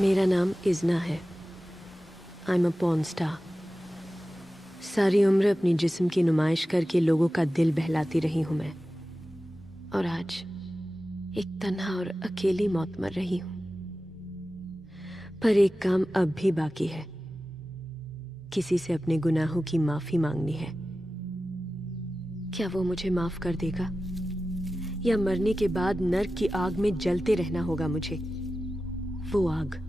मेरा नाम इज़ना है। आई एम अ पॉर्न स्टार। सारी उम्र अपनी जिस्म की नुमाइश करके लोगों का दिल बहलाती रही हूं मैं, और आज एक तन्हा और अकेली मौत मर रही हूं। पर एक काम अब भी बाकी है, किसी से अपने गुनाहों की माफी मांगनी है। क्या वो मुझे माफ कर देगा, या मरने के बाद नर्क की आग में जलते रहना होगा मुझे? वो आग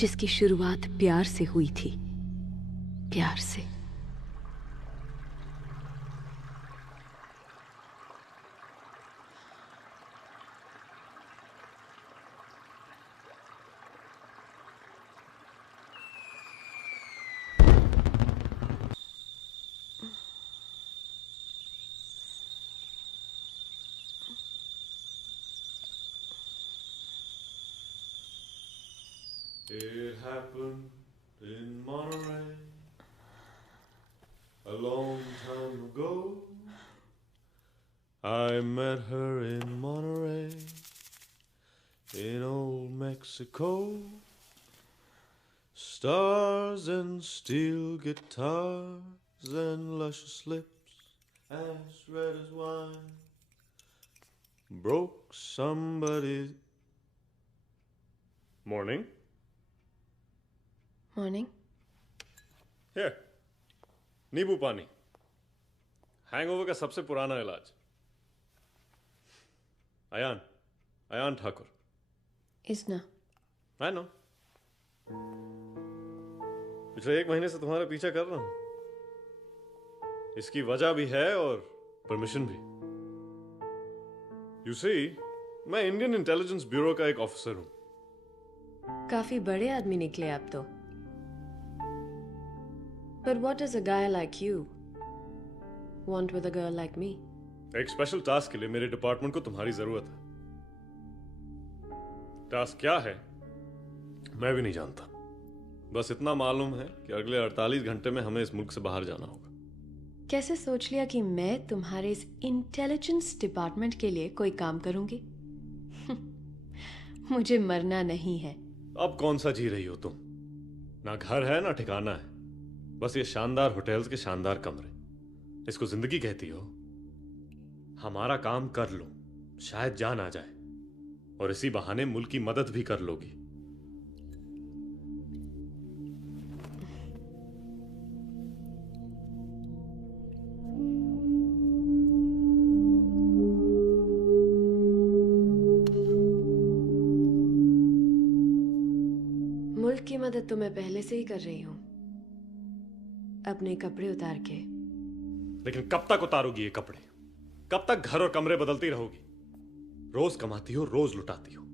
जिसकी शुरुआत प्यार से हुई थी, प्यार से। It happened in Monterey a long time ago. I met her in Monterey, in old Mexico. Stars and steel guitars and luscious lips as red as wine broke somebody's... Morning. Morning. Here. नींबू पानी, hangover का सबसे पुराना इलाज। Ayan, Ayan Thakur. इज़ना। I know, पिछले 1 महीने से तुम्हारा पीछा कर रहा हूं। इसकी वजह भी है और परमिशन भी। यू सी, मैं इंडियन इंटेलिजेंस ब्यूरो का एक ऑफिसर हूं। काफी बड़े आदमी निकले आप तो। But what does a guy like you want with a girl like me? एक स्पेशल टास्क के लिए मेरे डिपार्टमेंट को तुम्हारी जरूरत है। टास्क क्या है मैं भी नहीं जानता, बस इतना मालूम है कि अगले 48 घंटे में हमें इस मुल्क से बाहर जाना होगा। कैसे सोच लिया कि मैं तुम्हारे इस इंटेलिजेंस डिपार्टमेंट के लिए कोई काम करूंगी? मुझे मरना नहीं है। अब कौन सा जी रही हो तुम? ना घर है ना ठिकाना है, बस ये शानदार होटल्स के शानदार कमरे। इसको जिंदगी कहती हो? हमारा काम कर लो, शायद जान आ जाए, और इसी बहाने मुल्क की मदद भी कर लोगी। मुल्क की मदद तो मैं पहले से ही कर रही हूं, अपने कपड़े उतार के। लेकिन कब तक उतारोगी ये कपड़े? कब तक घर और कमरे बदलती रहोगी? रोज कमाती हो, रोज लुटाती हो।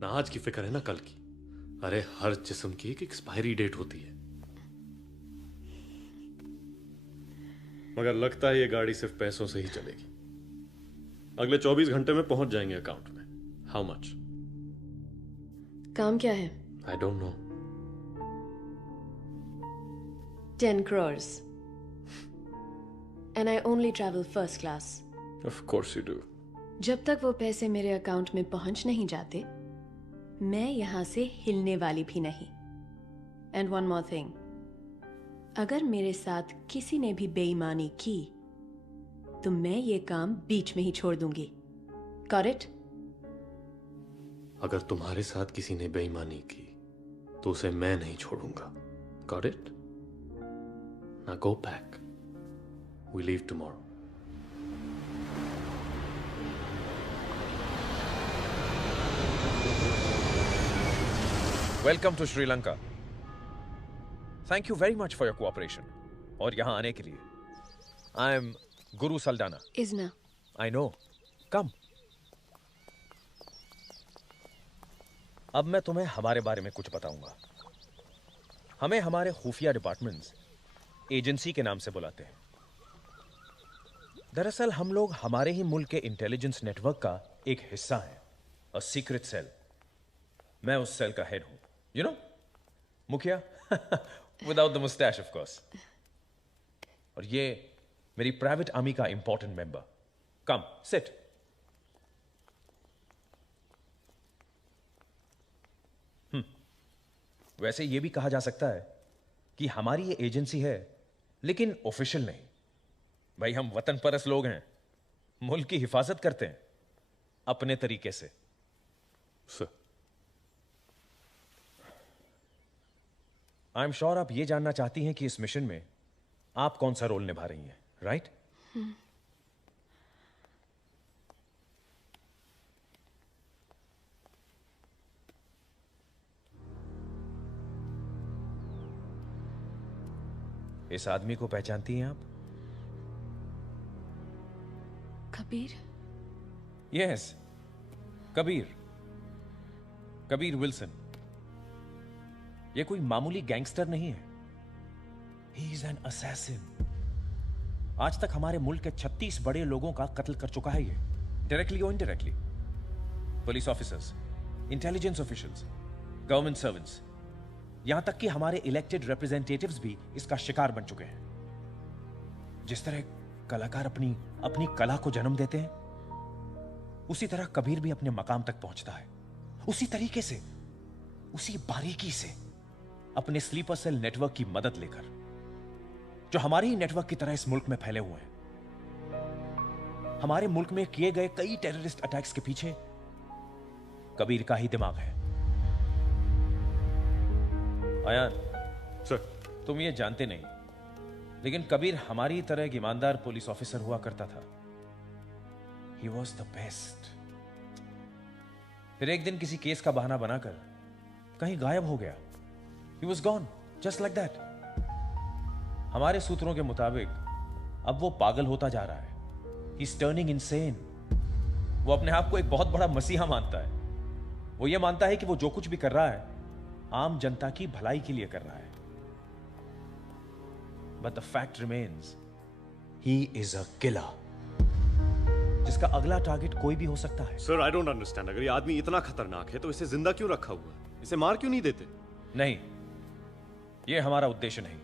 ना आज की फिक्र है ना कल की। अरे हर जिस्म की एक एक्सपायरी डेट होती है। मगर लगता है ये गाड़ी सिर्फ पैसों से ही चलेगी। अगले 24 घंटे में पहुंच जाएंगे अकाउंट में। How much? काम क्या है? I don't know. 10 crores. And I only travel first class. Of course you do. जब तक वो पैसे मेरे अकाउंट में पहुंच नहीं जाते, मैं यहां से हिलने वाली भी नहीं। And one more thing. अगर मेरे साथ किसी ने भी बेईमानी की, तो मैं ये काम बीच में ही छोड़ दूंगी। Got it? अगर तुम्हारे साथ किसी ने बेईमानी की, तो उसे मैं नहीं छोड़ूंगा। Got it? Now go back. We leave tomorrow. Welcome to Sri Lanka. Thank you very much for your cooperation. और यहाँ आने के लिए। I am Guru Saldana. इज़ना। I know. Come. अब मैं तुम्हें हमारे बारे में कुछ बताऊंगा। हमें हमारे खुफिया डिपार्टमेंट्स एजेंसी के नाम से बुलाते हैं। दरअसल हम लोग हमारे ही मुल्क के इंटेलिजेंस नेटवर्क का एक हिस्सा हैं, अ सीक्रेट सेल। मैं उस सेल का हेड हूं, यू नो, मुखिया, without the Moustache of course. और ये मेरी प्राइवेट आर्मी का इंपॉर्टेंट मेंबर। Come sit. वैसे यह भी कहा जा सकता है कि हमारी ये एजेंसी है लेकिन ऑफिशियल नहीं। भाई हम वतन परस्त लोग हैं, मुल्क की हिफाजत करते हैं अपने तरीके से। सर, आई एम श्योर आप ये जानना चाहती हैं कि इस मिशन में आप कौन सा रोल निभा रही हैं, राइट? इस आदमी को पहचानती हैं आप? कबीर? Yes, Kabir, Kabir Wilson. ये कोई मामूली गैंगस्टर नहीं है। He is an assassin. आज तक हमारे मुल्क के 36 बड़े लोगों का कत्ल कर चुका है ये, डायरेक्टली और indirectly. Police officers, intelligence officials, government servants, यहां तक कि हमारे इलेक्टेड रिप्रेजेंटेटिव्स भी इसका शिकार बन चुके हैं। जिस तरह कलाकार अपनी कला को जन्म देते हैं, उसी तरह कबीर भी अपने मकाम तक पहुंचता है। उसी तरीके से, उसी बारीकी से, अपने स्लीपर सेल नेटवर्क की मदद लेकर, जो हमारे ही नेटवर्क की तरह इस मुल्क में फैले हुए हैं। हमारे मुल्क में किए गए कई टेररिस्ट अटैक्स के पीछे कबीर का ही दिमाग है। आयान सर, तुम ये जानते नहीं, लेकिन कबीर हमारी तरह एक ईमानदार पुलिस ऑफिसर हुआ करता था। He was the best। फिर एक दिन किसी केस का बहाना बनाकर कहीं गायब हो गया। He was gone, just like that। हमारे सूत्रों के मुताबिक अब वो पागल होता जा रहा है। He's turning insane। वो अपने आप को एक बहुत बड़ा मसीहा मानता है। वो ये मानता है कि वो जो कुछ भी कर रहा है आम जनता की भलाई के लिए कर रहा है। But the fact remains, he is a killer, जिसका अगला टारगेट कोई भी हो सकता है। Sir, I don't understand. अगर ये आदमी इतना खतरनाक है तो इसे जिंदा क्यों रखा हुआ है? इसे मार क्यों नहीं देते? नहीं, यह हमारा उद्देश्य नहीं।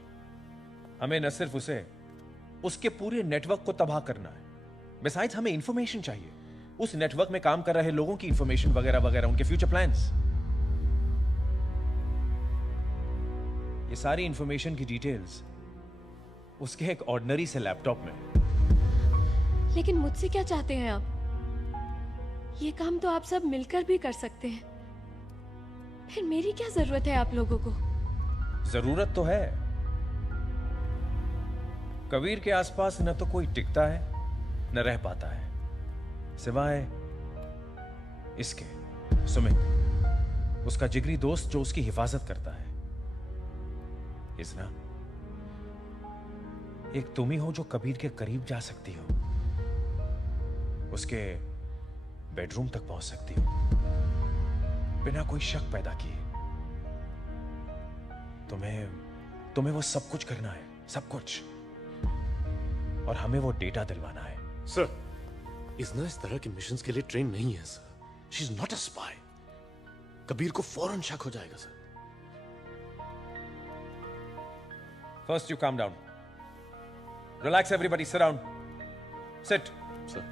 हमें न सिर्फ उसे, उसके पूरे नेटवर्क को तबाह करना है। बिसाइड्स हमें इंफॉर्मेशन चाहिए, उस नेटवर्क में काम कर रहे लोगों की इंफॉर्मेशन वगैरह वगैरह, उनके फ्यूचर प्लान्स। ये सारी इंफॉर्मेशन की डिटेल्स उसके एक ऑर्डिनरी से लैपटॉप में। लेकिन मुझसे क्या चाहते हैं आप? ये काम तो आप सब मिलकर भी कर सकते हैं। फिर मेरी क्या जरूरत है आप लोगों को? जरूरत तो है। कबीर के आसपास न तो कोई टिकता है न रह पाता है, सिवाय इसके सुमित, उसका जिगरी दोस्त जो उसकी हिफाजत करता है। इजना, एक तुम ही हो जो कबीर के करीब जा सकती हो, उसके बेडरूम तक पहुंच सकती हो बिना कोई शक पैदा किए। तुम्हें वो सब कुछ करना है, सब कुछ, और हमें वो डेटा दिलवाना है। सर, इजना इस तरह के मिशंस के लिए ट्रेन नहीं है sir. She is not a spy. Kabir को फौरन शक हो जाएगा sir. First you calm down. Relax everybody, sit down. Sit. Sir,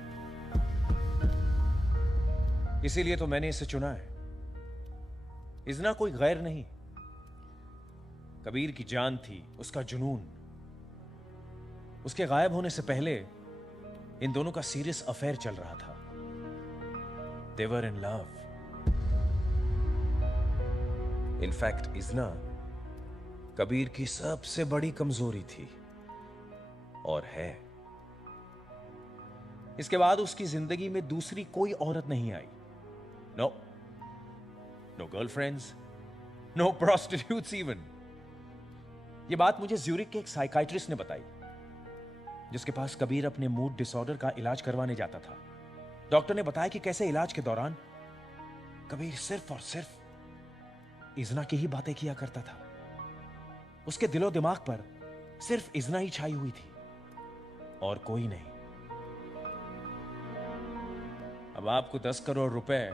इसीलिए तो मैंने इसे चुना है। इजना कोई गैर नहीं, कबीर की जान थी, उसका जुनून। उसके गायब होने से पहले इन दोनों का सीरियस अफेयर चल रहा था। They were in love। In fact Izna Kabir की सबसे बड़ी कमजोरी थी और है। इसके बाद उसकी जिंदगी में दूसरी कोई औरत नहीं आई। No girlfriends, no prostitutes even. यह बात मुझे ज्यूरिक के एक साइकाइट्रिस्ट ने बताई, जिसके पास कबीर अपने मूड डिसऑर्डर का इलाज करवाने जाता था। डॉक्टर ने बताया कि कैसे इलाज के दौरान कबीर सिर्फ और सिर्फ इजना की ही बातें किया करता था। उसके दिलो दिमाग पर सिर्फ इजना ही छाई हुई थी और कोई नहीं। अब आपको 10 करोड़ रुपए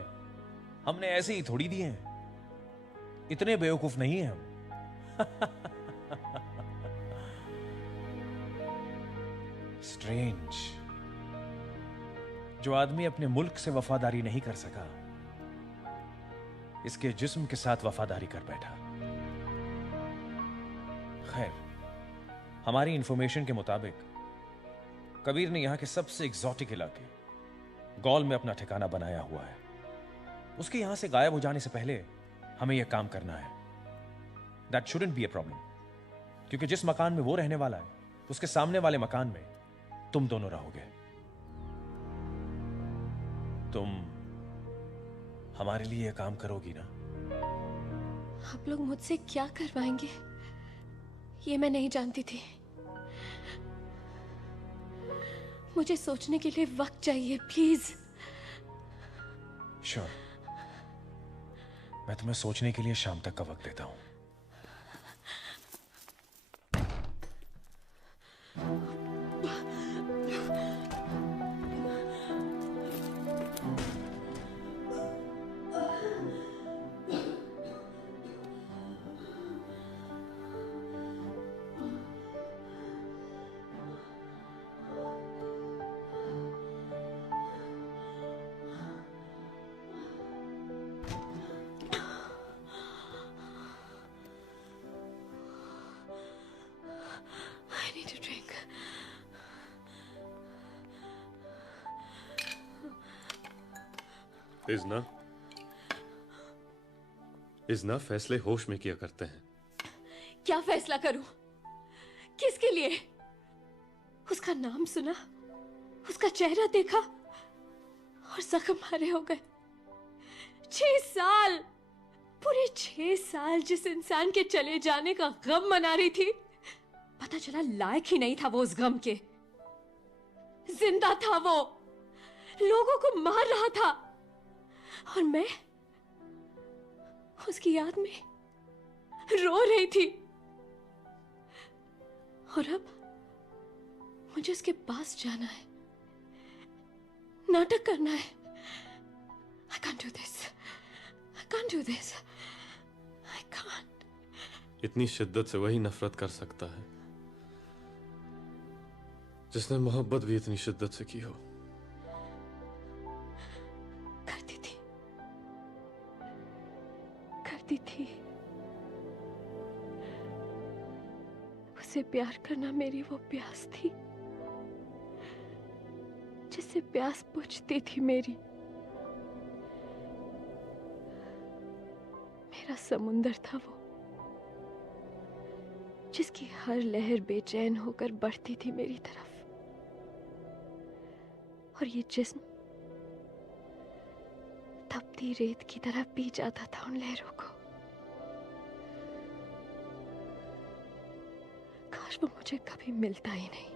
हमने ऐसे ही थोड़ी दिए हैं, इतने बेवकूफ नहीं हैं हम। स्ट्रेंज, जो आदमी अपने मुल्क से वफादारी नहीं कर सका, इसके जिस्म के साथ वफादारी कर बैठा। खैर, हमारी इंफॉर्मेशन के मुताबिक कबीर ने यहां के सबसे एग्जॉटिक इलाके गौल में अपना ठिकाना बनाया हुआ है। उसके यहां से गायब हो जाने से पहले हमें यह काम करना है। That shouldn't be a problem, क्योंकि जिस मकान में वो रहने वाला है उसके सामने वाले मकान में तुम दोनों रहोगे। तुम हमारे लिए यह काम करोगी ना? आप लोग मुझसे क्या करवाएंगे ये मैं नहीं जानती थी। मुझे सोचने के लिए वक्त चाहिए, प्लीज। श्योर, मैं तुम्हें सोचने के लिए शाम तक का वक्त देता हूं। I need a drink. इज़ना फैसले होश में किया करते हैं। क्या फैसला करूं? किसके लिए? उसका नाम सुना, उसका चेहरा देखा और जख्म मारे हो गए। 6 साल, पूरे 6 साल जिस इंसान के चले जाने का गम मना रही थी, पता चला लायक ही नहीं था वो उस गम के। जिंदा था वो, लोगों को मार रहा था, और मैं उसकी याद में रो रही थी। और अब मुझे उसके पास जाना है, नाटक करना है। I can't do this. I can't do this. I can't. इतनी शिद्दत से वही नफरत कर सकता है जिसने मोहब्बत भी इतनी शिद्दत से की हो। करती थी। उसे प्यार करना मेरी वो प्यास थी जिससे प्यास बुझती थी मेरी। मेरा समुंदर था वो, जिसकी हर लहर बेचैन होकर बढ़ती थी मेरी तरफ। और ये जिस्म तपती रेत की तरह पी जाता था उन लहरों को। काश वो मुझे कभी मिलता ही नहीं।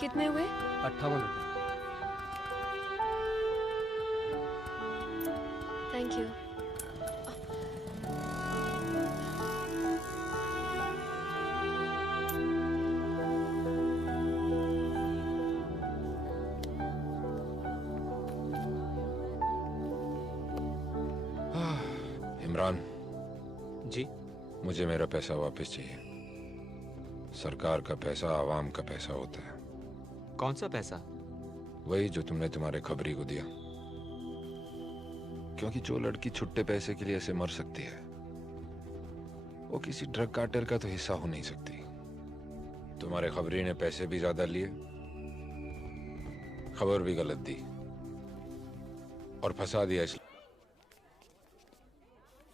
कितने हुए? 58 रुपए। Thank you. इमरान जी? मुझे मेरा पैसा वापस चाहिए। सरकार का पैसा आवाम का पैसा होता है। कौन सा पैसा? वही जो तुमने तुम्हारे खबरी को दिया। क्योंकि जो लड़की छुट्टे पैसे के लिए ऐसे मर सकती है, वो किसी ड्रग कार्टेल का तो हिस्सा हो नहीं सकती। तुम्हारे खबरी ने पैसे भी ज्यादा लिए, खबर भी गलत दी और फंसा दिया। इसलिए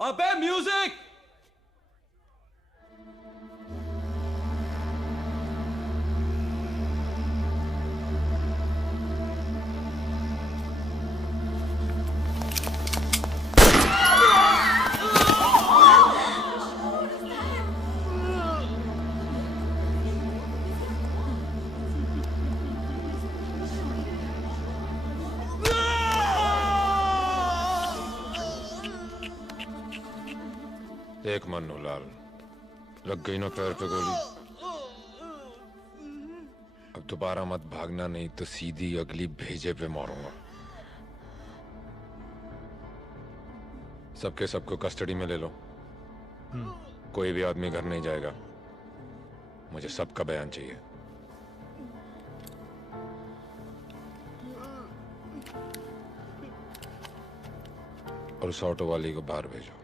अबे म्यूजिक! एक मन हो लाल, लग गई ना पैर पे गोली। अब दोबारा मत भागना, नहीं तो सीधी अगली भेजे पे मारूंगा। सबको कस्टडी में ले लो। कोई भी आदमी घर नहीं जाएगा। मुझे सबका बयान चाहिए। और उस ऑटो वाली को बाहर भेजो।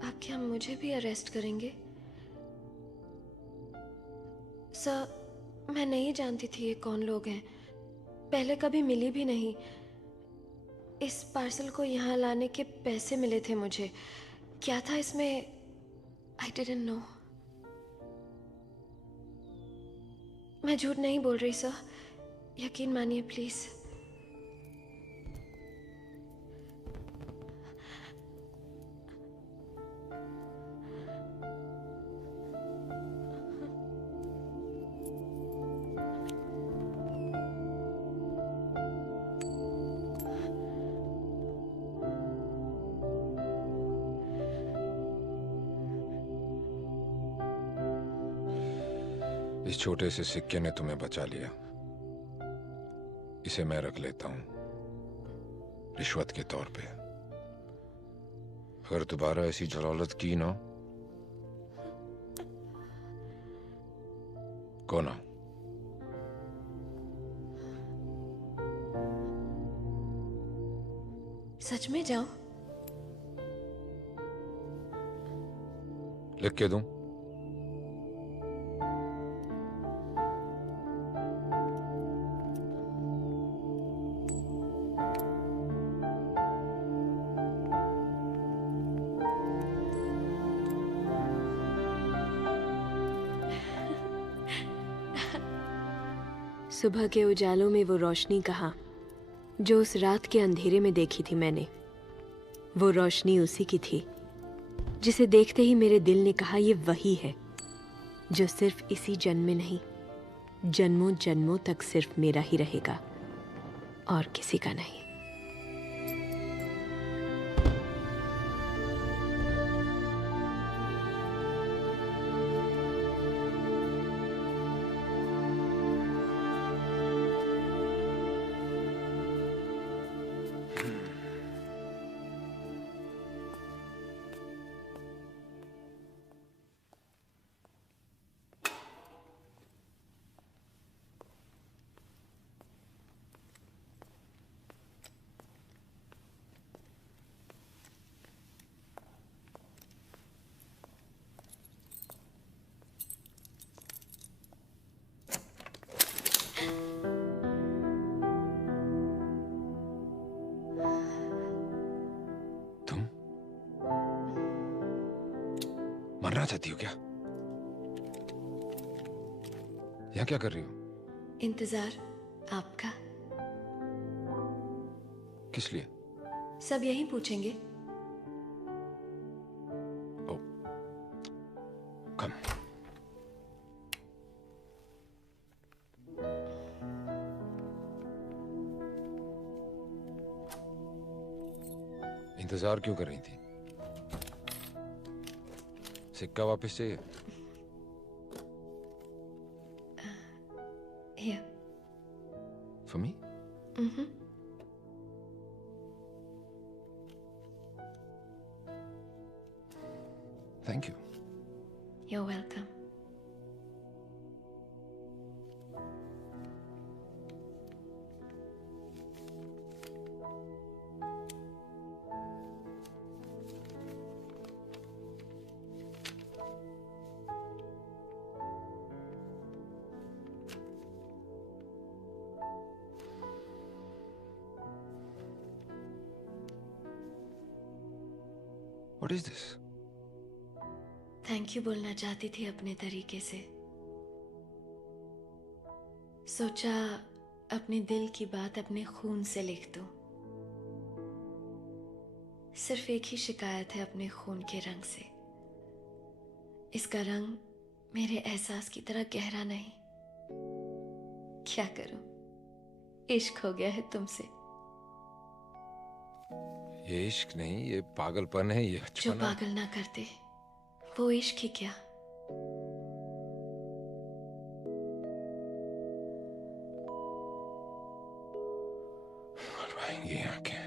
आप क्या मुझे भी अरेस्ट करेंगे? सर, मैं नहीं जानती थी ये कौन लोग हैं। पहले कभी मिली भी नहीं। इस पार्सल को यहाँ लाने के पैसे मिले थे मुझे। क्या था इसमें? I didn't know. मैं झूठ नहीं बोल रही सर, यकीन मानिए प्लीज। इस छोटे से सिक्के ने तुम्हें बचा लिया। इसे मैं रख लेता हूं रिश्वत के तौर पे। अगर दोबारा ऐसी जलालत की ना, कौन? सच में जाऊं? लिख के दूं? सुबह के उजालों में वो रोशनी कहाँ जो उस रात के अंधेरे में देखी थी मैंने। वो रोशनी उसी की थी जिसे देखते ही मेरे दिल ने कहा ये वही है जो सिर्फ इसी जन्म में नहीं, जन्मों जन्मों तक सिर्फ मेरा ही रहेगा और किसी का नहीं। मरना चाहती हो क्या? यहाँ क्या कर रही हो? इंतजार आपका। किस लिए? सब यही पूछेंगे। ओ, कम। इंतजार क्यों कर रही थी? सिक्का वापस चाहिए? Here. For me? Mm-hmm. Thank you. You're welcome. What is this? Thank you बोलना चाहती थी अपने तरीके से। सोचा अपने दिल की बात अपने खून से लिख दूं। सिर्फ एक ही शिकायत है अपने खून के रंग से। इसका रंग मेरे एहसास की तरह गहरा नहीं। क्या करूं, इश्क हो गया है तुमसे। ये इश्क नहीं, ये पागलपन है, ये जो बचपना। पागल ना करते वो इश्क ही क्या। ये आंखें।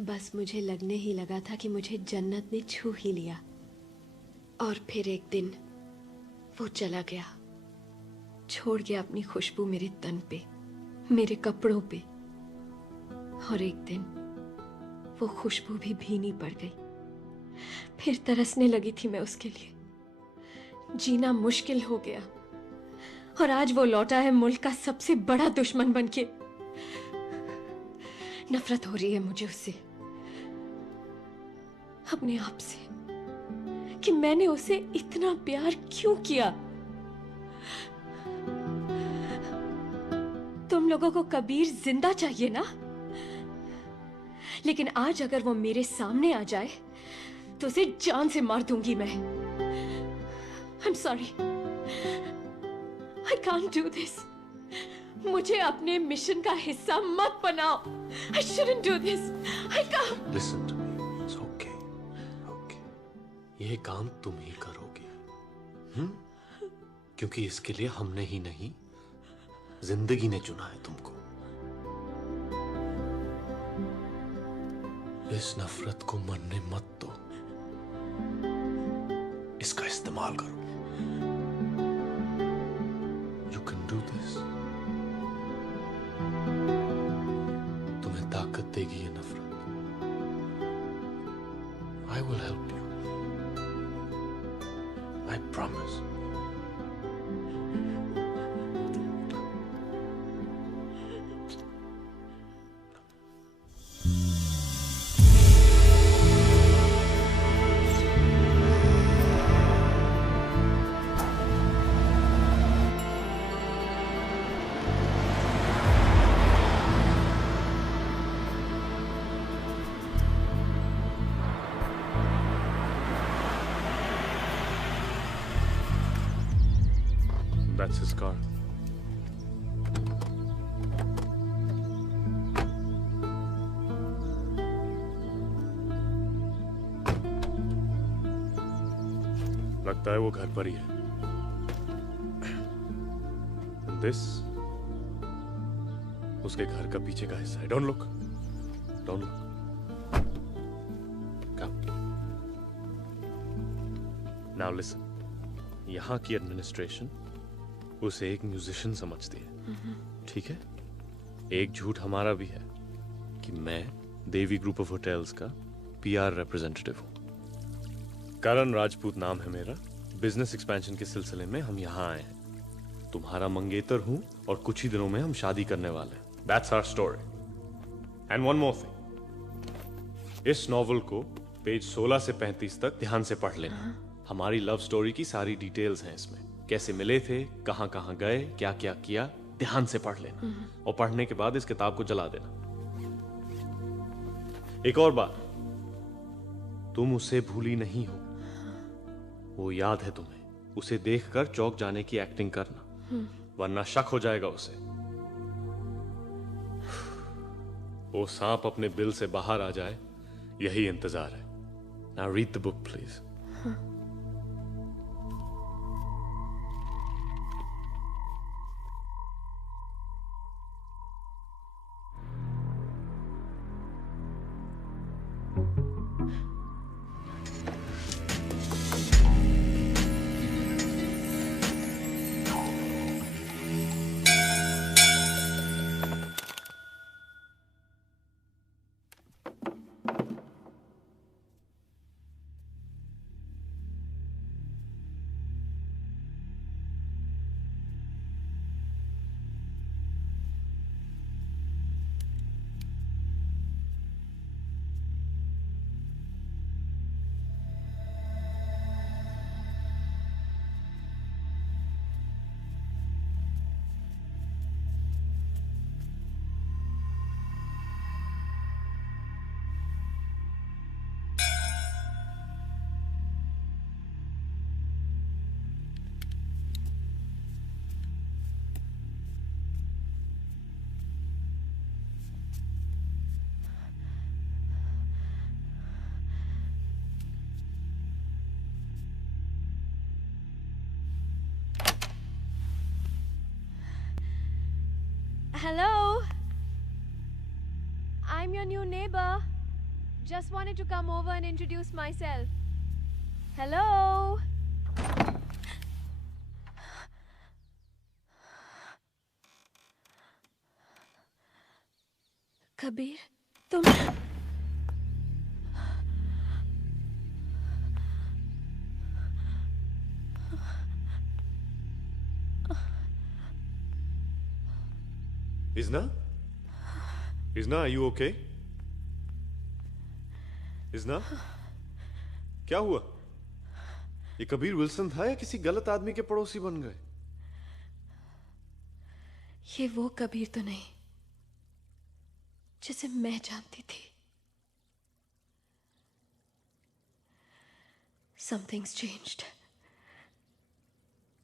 बस मुझे लगने ही लगा था कि मुझे जन्नत ने छू ही लिया, और फिर एक दिन वो चला गया, छोड़ गया अपनी खुशबू मेरे तन पे, मेरे कपड़ों पे। और एक दिन वो खुशबू भी भीनी पड़ गई। फिर तरसने लगी थी मैं उसके लिए। जीना मुश्किल हो गया, और आज वो लौटा है मुल्क का सबसे बड़ा दुश्मन बनके। नफरत हो रही है मुझे उससे, अपने आप से, कि मैंने उसे इतना प्यार क्यों किया। तुम लोगों को कबीर जिंदा चाहिए ना, लेकिन आज अगर वो मेरे सामने आ जाए तो उसे जान से मार दूंगी मैं। I'm sorry, I can't do this. मुझे अपने मिशन का हिस्सा मत बनाओ। I shouldn't do this. I can't. Listen to me. It's okay. Okay. ये काम तुम ही करोगी, क्योंकि इसके लिए हमने ही नहीं, जिंदगी ने चुना है तुमको। इस नफरत को मरने मत दो, इसका इस्तेमाल करो। You can do this. तुम्हें ताकत देगी ये नफरत। I will help you. I promise. That's his car. लगता है वो घर पर ही है। And this उसके घर का पीछे का हिस्सा है। Don't look. Don't look. Come. Now listen. यहाँ की एडमिनिस्ट्रेशन उसे एक म्यूजिशियन समझती है, ठीक है? एक झूठ हमारा भी है कि मैं देवी ग्रुप ऑफ होटल्स का पीआर रिप्रेजेंटेटिव हूं। करण राजपूत नाम है मेरा। बिजनेस एक्सपेंशन के सिलसिले में हम यहाँ आए हैं। तुम्हारा मंगेतर हूं और कुछ ही दिनों में हम शादी करने वाले हैं। That's our story. And one more thing. इस नॉवल को पेज 16 से 35 तक ध्यान से पढ़ लेना। हमारी लव स्टोरी की सारी डिटेल्स हैं इसमें। कैसे मिले थे, कहां कहां गए, क्या क्या किया, ध्यान से पढ़ लेना। और पढ़ने के बाद इस किताब को जला देना। एक और बात, तुम उसे भूली नहीं हो, वो याद है तुम्हें। उसे देखकर चौंक जाने की एक्टिंग करना, वरना शक हो जाएगा उसे। वो सांप अपने बिल से बाहर आ जाए, यही इंतजार है। Now read the book, please. Hello. I'm your new neighbor. Just wanted to come over and introduce myself. Hello. Kabir, तुम Izna? Izna, are you okay? Izna? क्या हुआ? ये कबीर विल्सन था या किसी गलत आदमी के पड़ोसी बन गए? ये वो कबीर तो नहीं जिसे मैं जानती थी। Something's changed.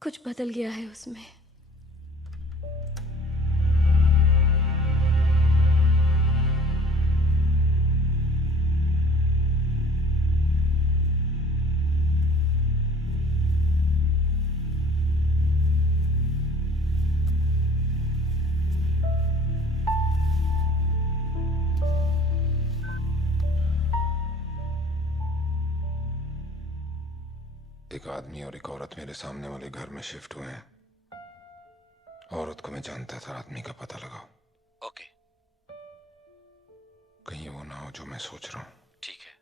कुछ बदल गया है उसमें। एक आदमी और एक औरत मेरे सामने वाले घर में शिफ्ट हुए हैं। औरत को मैं जानता था, आदमी का पता लगाओ। ओके, कहीं वो ना हो जो मैं सोच रहा हूँ। ठीक है।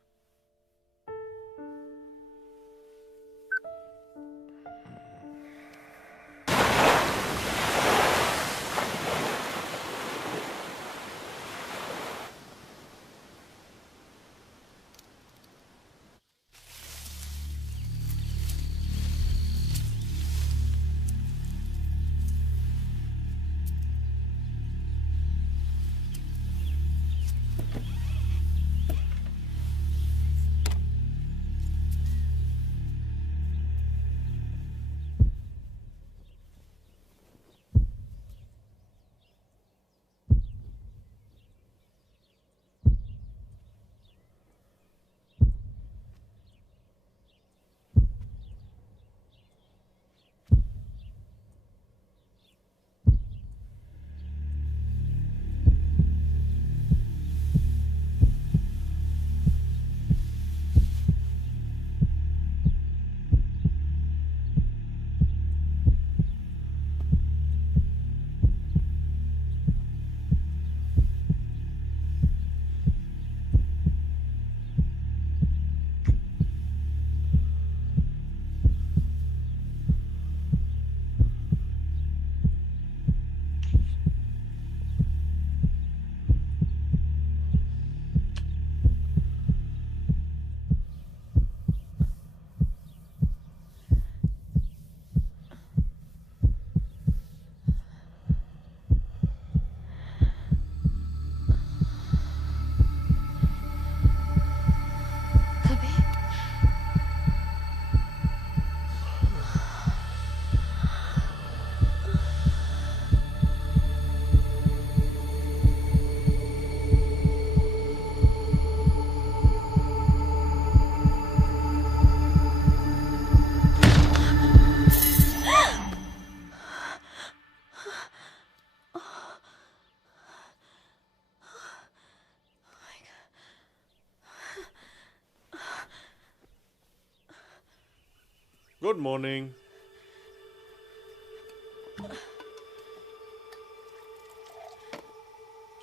Good morning.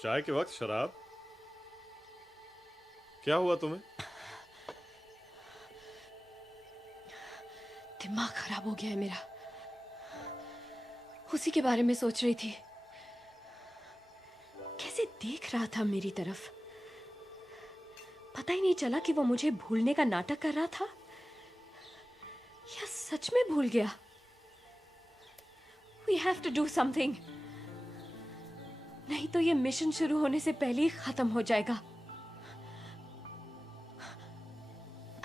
चाय के वक्त शराब? क्या हुआ तुम्हें? दिमाग खराब हो गया है मेरा। उसी के बारे में सोच रही थी। कैसे देख रहा था मेरी तरफ। पता ही नहीं चला कि वो मुझे भूलने का नाटक कर रहा था या सच में भूल गया। We have to do something. नहीं तो ये मिशन शुरू होने से पहले ही खत्म हो जाएगा।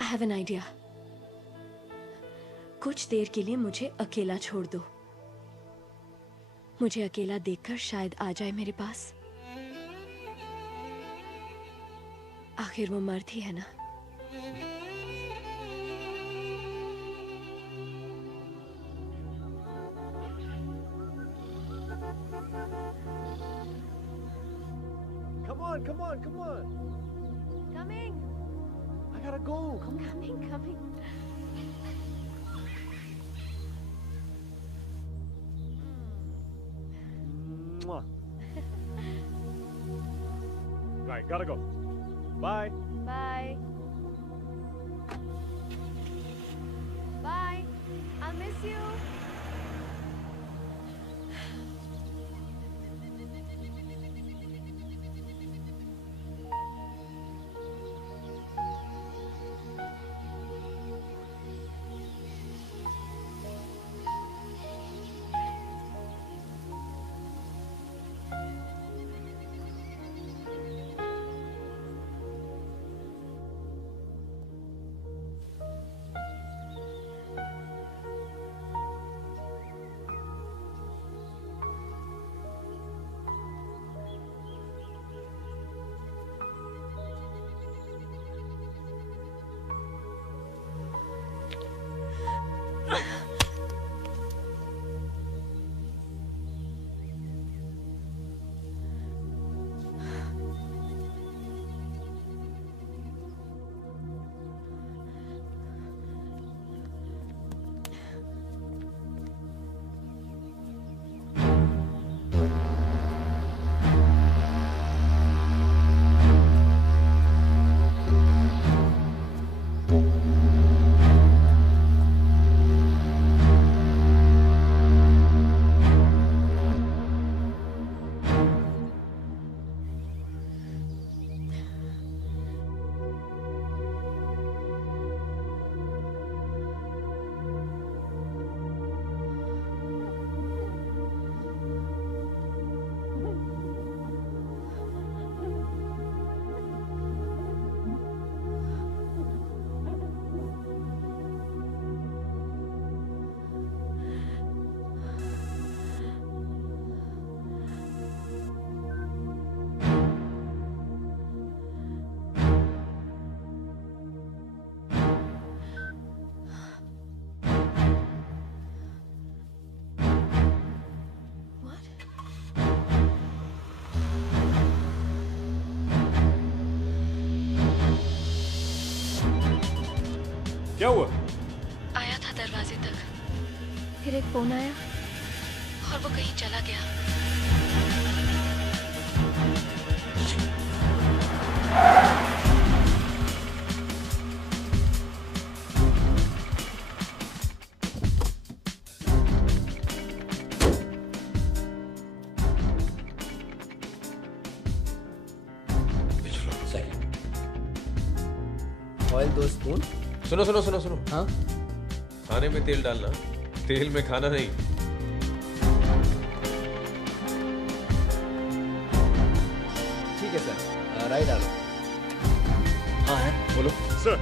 I have an idea. कुछ देर के लिए मुझे अकेला छोड़ दो। मुझे अकेला देखकर शायद आ जाए मेरे पास। आखिर वो मर्द ही है ना। Come on. Coming. I gotta go. Come on. Coming. Mwah. Right, gotta go. Bye. Bye. Bye. I'll miss you. क्या हुआ? आया था दरवाजे तक, फिर एक फोन आया और वो कहीं चला गया। Oil 2 spoon. सुनो। हाँ, खाने में तेल डालना, तेल में खाना नहीं। ठीक है सर, राई डालो। हाँ है, बोलो। सर,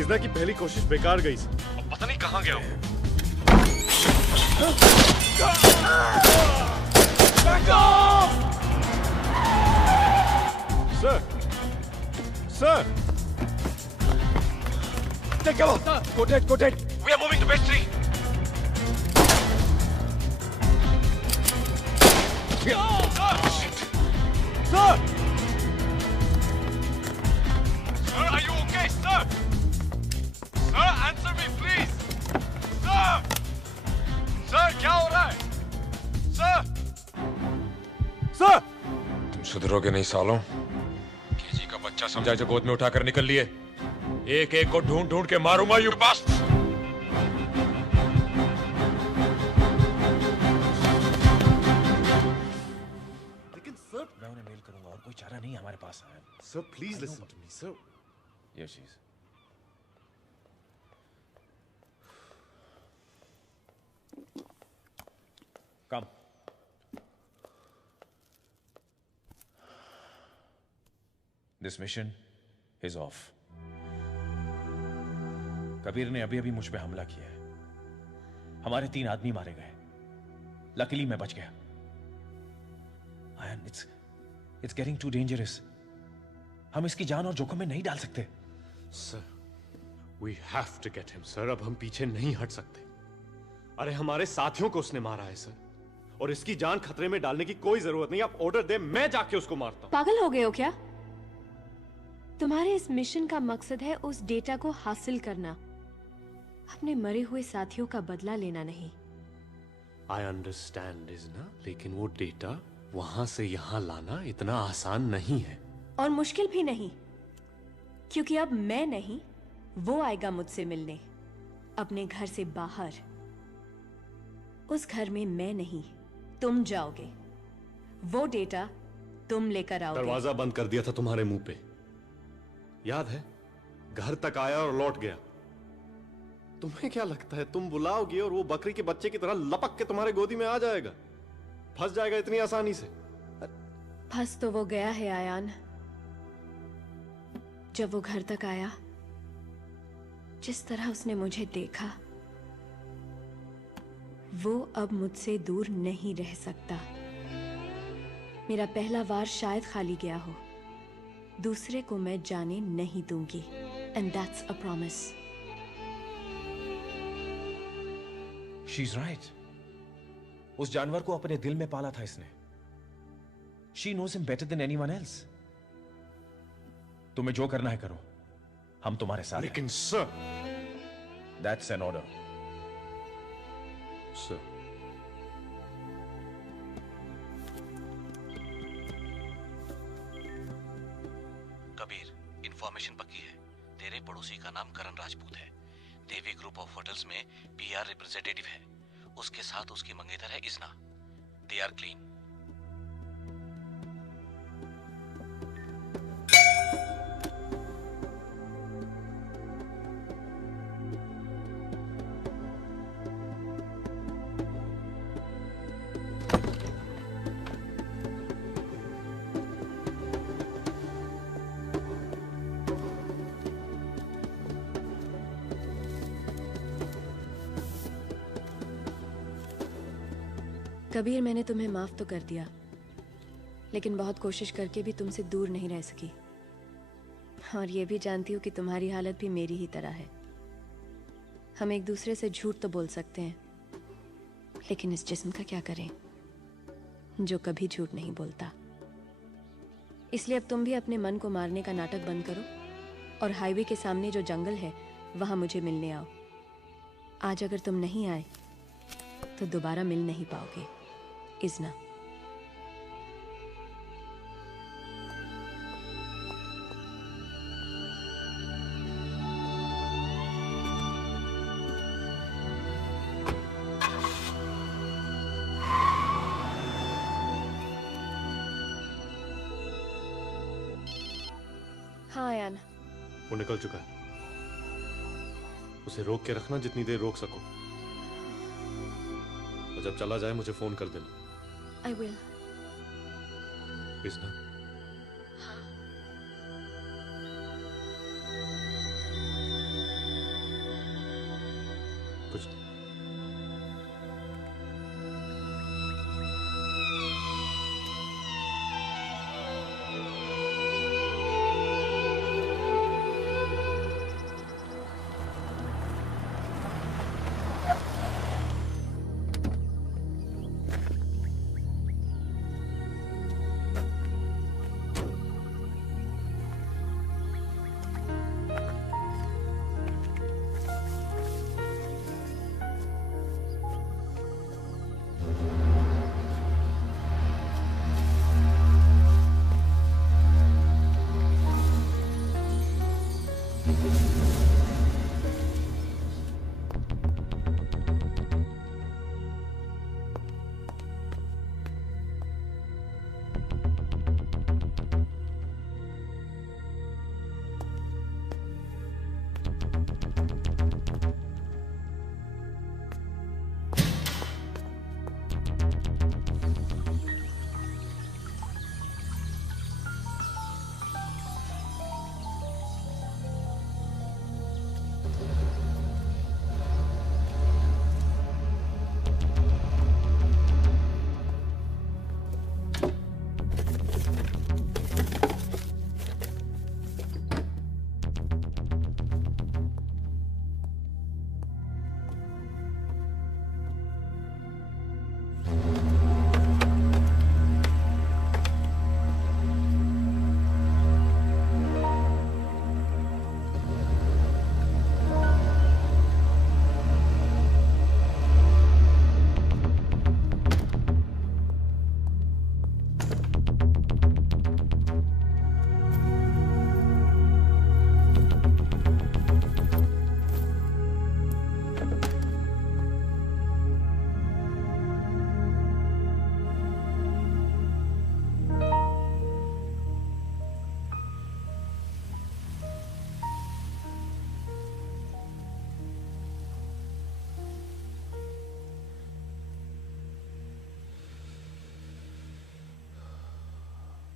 इज़ना की पहली कोशिश बेकार गई सर। अब पता नहीं कहाँ गया वो। Sir! Take cover! Go dead! We are moving to base 3! Sir! Sir, are you okay, sir? Sir, answer me, please! Sir! सुधरोगे नहीं सालों। केजी का बच्चा समझा जो गोद में उठाकर निकल लिए। एक एक को ढूंढ ढूंढ के मारूंगा। यू बस। लेकिन सर, मैं उन्हें मेल करूंगा और कोई चारा नहीं हमारे पास है। Sir please listen to me sir. Yes, she is. Come. This mission is off. Kabir ने अभी अभी मुझ पे हमला किया है। हमारे 3 आदमी मारे गए। लकीली मैं बच गया। Ayan, it's getting too dangerous. हम इसकी जान और जोखिम में नहीं डाल सकते। Sir, we have to get him, sir. अब हम पीछे नहीं हट सकते। अरे हमारे साथियों को उसने मारा है सर, और इसकी जान खतरे में डालने की कोई जरूरत नहीं। आप ऑर्डर दे, मैं जाके उसको मारता हूं। पागल हो गए हो क्या? तुम्हारे इस मिशन का मकसद है उस डेटा को हासिल करना, अपने मरे हुए साथियों का बदला लेना नहीं। आई अंडरस्टैंड इज ना, लेकिन वो डेटा वहां से यहां लाना इतना आसान नहीं है। और मुश्किल भी नहीं, क्योंकि अब मैं नहीं, वो आएगा मुझसे मिलने, अपने घर से बाहर। उस घर में मैं नहीं, तुम जाओगे। वो डेटा तुम लेकर आओगे। दरवाजा बंद कर दिया था तुम्हारे मुंह पे, याद है? घर तक आया और लौट गया। तुम्हें क्या लगता है तुम बुलाओगे और वो बकरी के बच्चे की तरह लपक के तुम्हारे गोदी में आ जाएगा? फंस जाएगा इतनी आसानी से? फंस तो वो गया है आयान। जब वो घर तक आया, जिस तरह उसने मुझे देखा, वो अब मुझसे दूर नहीं रह सकता। मेरा पहला वार शायद खाली गया हो, दूसरे को मैं जाने नहीं दूंगी। And that's a promise. She's right. उस जानवर को अपने दिल में पाला था इसने। She knows him better than anyone else. तुम्हें जो करना है करो, हम तुम्हारे साथ हैं। लेकिन sir, That's an order. Sir, Kabir, information पक्की है। तेरे पड़ोसी का नाम करण राजपूत है। देवी ग्रुप ऑफ होटल्स में पीआर रिप्रेजेंटेटिव है। उसके साथ उसकी मंगेतर है Izna. They are clean. Kabir, मैंने तुम्हें माफ तो कर दिया, लेकिन बहुत कोशिश करके भी तुमसे दूर नहीं रह सकी। और ये भी जानती हूँ कि तुम्हारी हालत भी मेरी ही तरह है। हम एक दूसरे से झूठ तो बोल सकते हैं, लेकिन इस जिस्म का क्या करें जो कभी झूठ नहीं बोलता। इसलिए अब तुम भी अपने मन को मारने का नाटक बंद करो और हाईवे के सामने जो जंगल है वहां मुझे मिलने आओ। आज अगर तुम नहीं आए तो दोबारा मिल नहीं पाओगे। इजना। हाँ आयान, वो निकल चुका है। उसे रोक के रखना जितनी देर रोक सको, और जब चला जाए मुझे फोन कर देना। I will. इजना, कुछ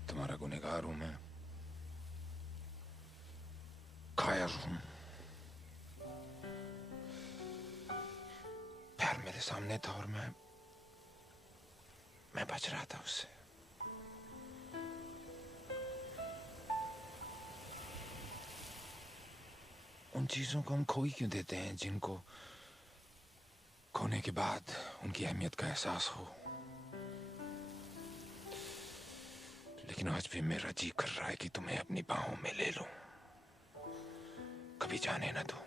तुम्हारा गुनहगार हूं मैं, कायर हूं। प्यार मेरे सामने था और मैं बच रहा था उससे। उन चीजों को हम खो ही क्यों देते हैं जिनको खोने के बाद उनकी अहमियत का एहसास हो। लेकिन आज भी मेरा जी कर रहा है कि तुम्हें अपनी बाहों में ले लूं, कभी जाने न दो।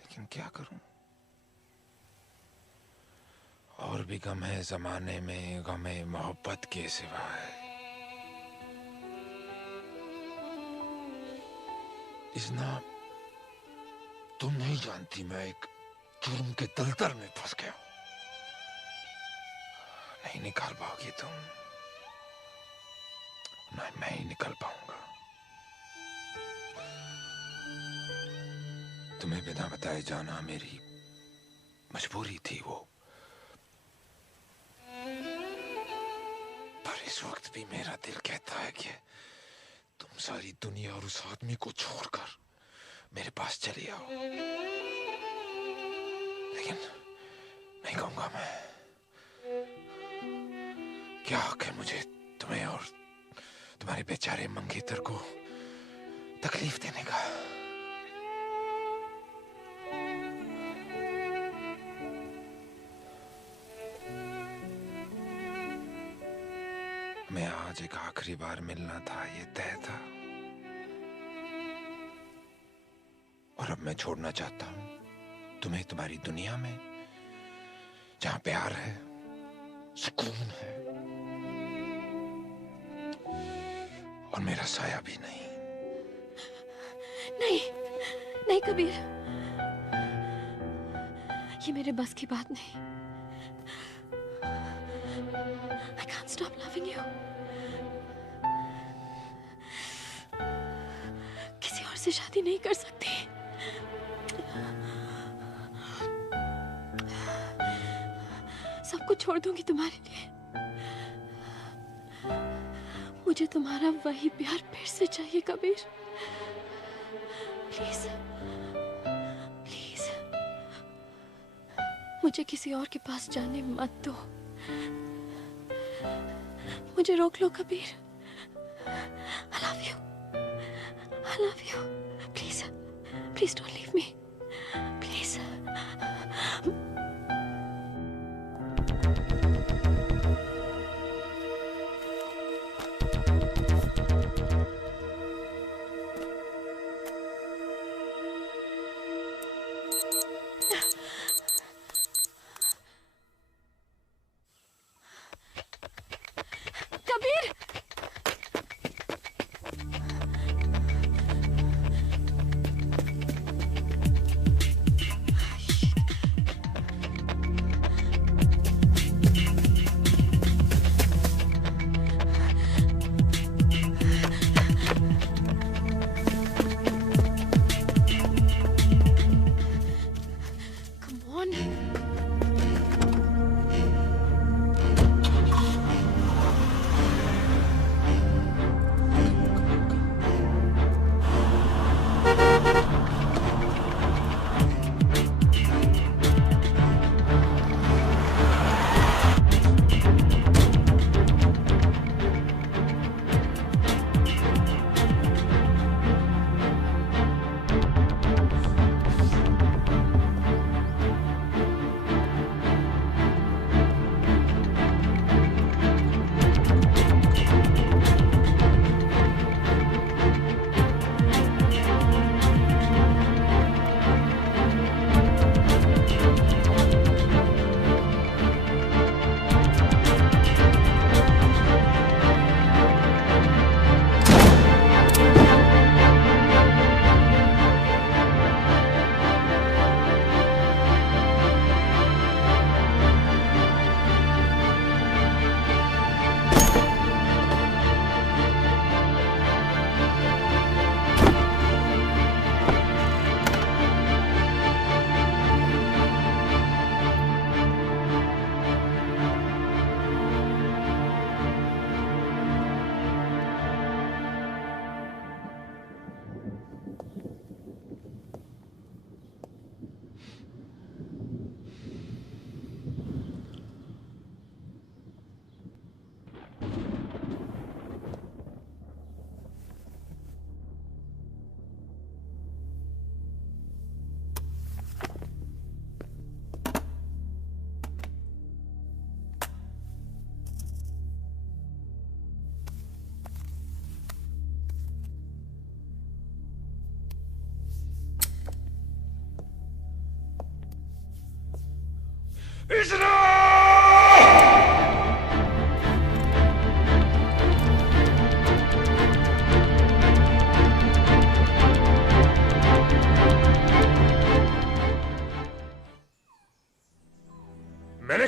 लेकिन क्या करूं, और भी गम है जमाने में, गम है मोहब्बत के सिवाय। इज़ना, तुम नहीं जानती मैं एक जुर्म के दलदल में फंस गया हूं। नहीं निकाल पाओगी तुम, ना मैं ही निकल पाऊंगा। तुम्हें बिना बताए जाना मेरी मजबूरी थी वो, पर इस वक्त भी मेरा दिल कहता है कि तुम सारी दुनिया और उस आदमी को छोड़कर मेरे पास चली आओ। लेकिन नहीं कहूंगा मैं। क्या हक है मुझे तुम्हें और तुम्हारे बेचारे मंगेतर को तकलीफ देने का। मैं आज एक आखिरी बार मिलना था, ये तय था। और अब मैं छोड़ना चाहता हूं तुम्हें तुम्हारी दुनिया में, जहां प्यार है, सुकून है और मेरा साया भी नहीं। नहीं, नहीं कबीर, ये मेरे बस की बात नहीं। I can't stop loving you. किसी और से शादी नहीं कर सकती। सब कुछ छोड़ दूंगी तुम्हारे लिए। मुझे तुम्हारा वही प्यार फिर से चाहिए कबीर। प्लीज, प्लीज, मुझे किसी और के पास जाने मत दो। मुझे रोक लो Kabir. I love you. I love you. Please, please don't leave me. Please. Kabir! मैंने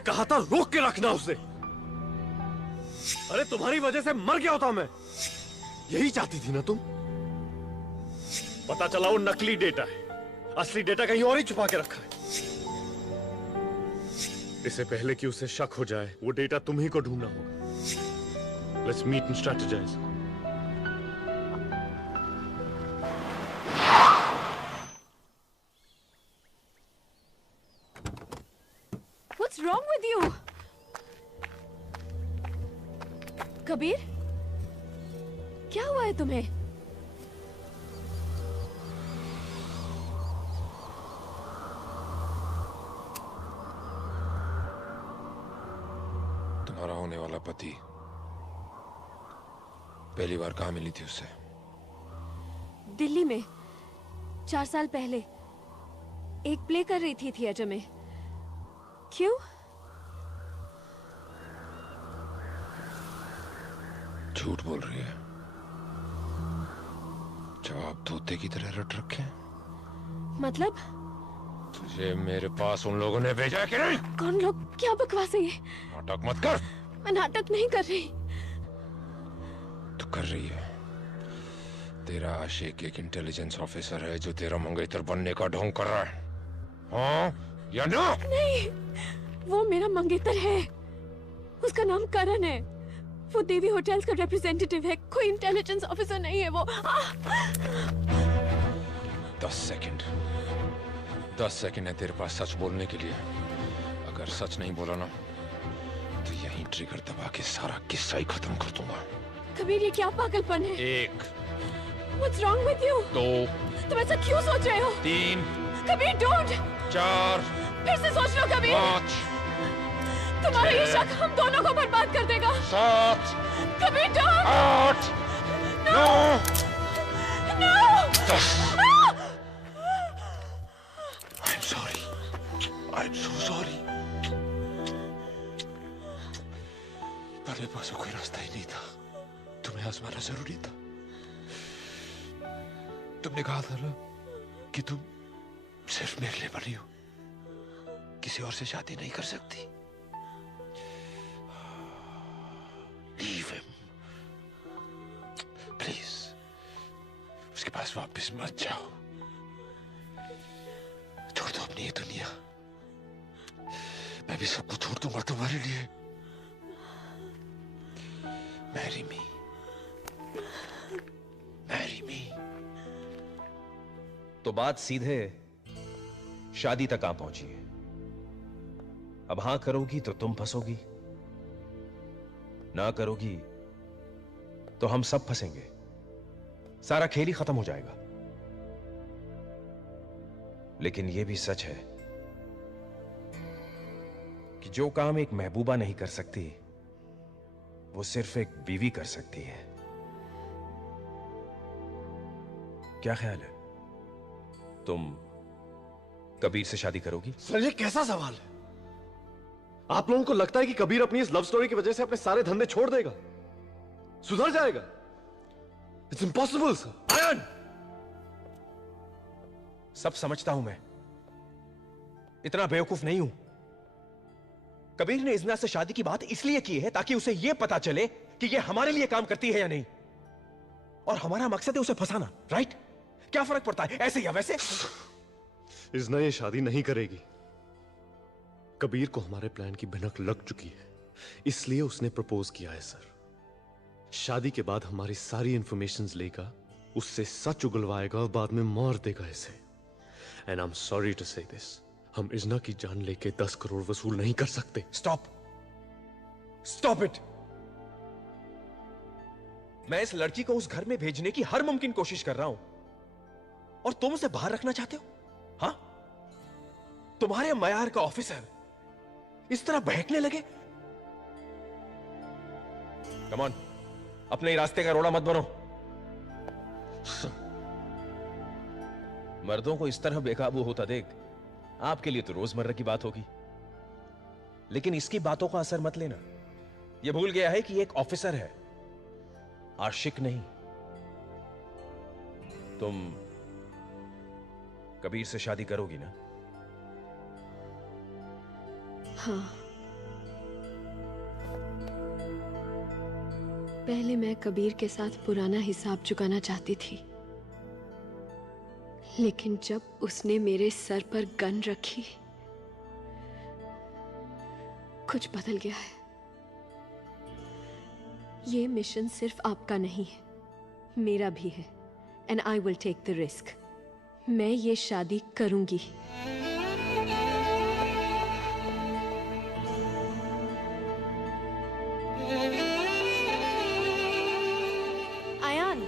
कहा था रोक के रखना उसे। अरे तुम्हारी वजह से मर गया होता मैं। यही चाहती थी ना तुम? पता चला वो नकली डेटा है, असली डेटा कहीं और ही छुपा के रखा है। इससे पहले कि उसे शक हो जाए, वो डेटा तुम ही को ढूंढना होगा। Let's meet and strategize. What's wrong with you? Kabir, क्या हुआ है तुम्हें? तुम्हारा होने वाला पति पहली बार कहाँ मिली थी उससे? दिल्ली में 4 साल पहले एक प्ले कर रही थी थिएटर में। क्यों? झूठ बोल रही है। जवाब तोते की तरह रट रखे हैं। मतलब? तुझे मेरे पास उन लोगों ने भेजा है कि नहीं? कौन लोग? क्या बकवास है ये? नाटक मत कर। मैं नाटक नहीं कर रही। तो कर रही है। तेरा आशिक एक इंटेलिजेंस ऑफिसर है जो तेरा मंगेतर बनने का ढोंग कर रहा है। हाँ या ना? नहीं, वो मेरा मंगेतर है। उसका नाम करण है। वो देवी होटल्स का रिप्रेजेंटेटिव है, कोई इंटेलिजेंस ऑफिसर नहीं है वो। 10 सेकंड है तेरे पास सच बोलने के लिए। अगर सच नहीं बोला ना तो यहीं ट्रिगर दबा के सारा किस्सा ही खत्म कर दूंगा। कबीर, ये क्या पागलपन है? 1 What's wrong with you? 2 तुम ऐसा क्यों सोच रहे हो? 3 कबीर, don't! 4 फिर से सोच लो कबीर। 5 तुम्हारा ये शक हम दोनों को बर्बाद कर देगा। 7 Kabir, don't! 8 9 No! 10 I'm sorry. I'm so sorry. मेरे पास कोई रास्ता ही नहीं था। तुम्हें आजमाना जरूरी था। तुमने कहा था ना कि तुम सिर्फ मेरे लिए बनी हो, किसी और से शादी नहीं कर सकती। Leave him. Please. उसके पास वापस मत जाओ। छोड़ दो अपनी ये दुनिया। मैं भी सब कुछ छोड़ दूंगा तुम्हारे लिए। Marry me. Marry me. तो बात सीधे शादी तक आ पहुंची है। अब हां करोगी तो तुम फंसोगी, ना करोगी तो हम सब फंसेंगे। सारा खेल ही खत्म हो जाएगा। लेकिन यह भी सच है कि जो काम एक महबूबा नहीं कर सकती, वो सिर्फ एक बीवी कर सकती है। क्या ख्याल है? तुम कबीर से शादी करोगी? सर, ये कैसा सवाल है? आप लोगों को लगता है कि कबीर अपनी इस लव स्टोरी की वजह से अपने सारे धंधे छोड़ देगा, सुधर जाएगा? It's impossible sir. आयन! सब समझता हूं मैं, इतना बेवकूफ नहीं हूं। कबीर ने इज़ना से शादी की बात इसलिए की है ताकि उसे यह पता चले कि यह हमारे लिए काम करती है या नहीं, और हमारा मकसद है उसे फंसाना। राइट? क्या फर्क पड़ता है, ऐसे या वैसे? इज़ना ये शादी नहीं करेगी। कबीर को हमारे प्लान की भनक लग चुकी है, इसलिए उसने प्रपोज किया है सर। शादी के बाद हमारी सारी इंफॉर्मेशंस लेगा, उससे सच उगलवाएगा और बाद में मार देगा इसे। And I am sorry to say this, हम इज़ना की जान लेके 10 करोड़ वसूल नहीं कर सकते। Stop, stop it. मैं इस लड़की को उस घर में भेजने की हर मुमकिन कोशिश कर रहा हूं, और तुम उसे बाहर रखना चाहते हो? हाँ? तुम्हारे मयार का ऑफिसर इस तरह बहकने लगे? कम ऑन, अपने रास्ते का रोड़ा मत बनो। मर्दों को इस तरह बेकाबू होता देख आपके लिए तो रोजमर्रा की बात होगी, लेकिन इसकी बातों का असर मत लेना। यह भूल गया है कि ये एक ऑफिसर है, आशिक नहीं। तुम कबीर से शादी करोगी ना? हाँ। पहले मैं कबीर के साथ पुराना हिसाब चुकाना चाहती थी, लेकिन जब उसने मेरे सर पर गन रखी, कुछ बदल गया है। ये मिशन सिर्फ आपका नहीं है, मेरा भी है। And I will take the risk. मैं ये शादी करूंगी। आयान,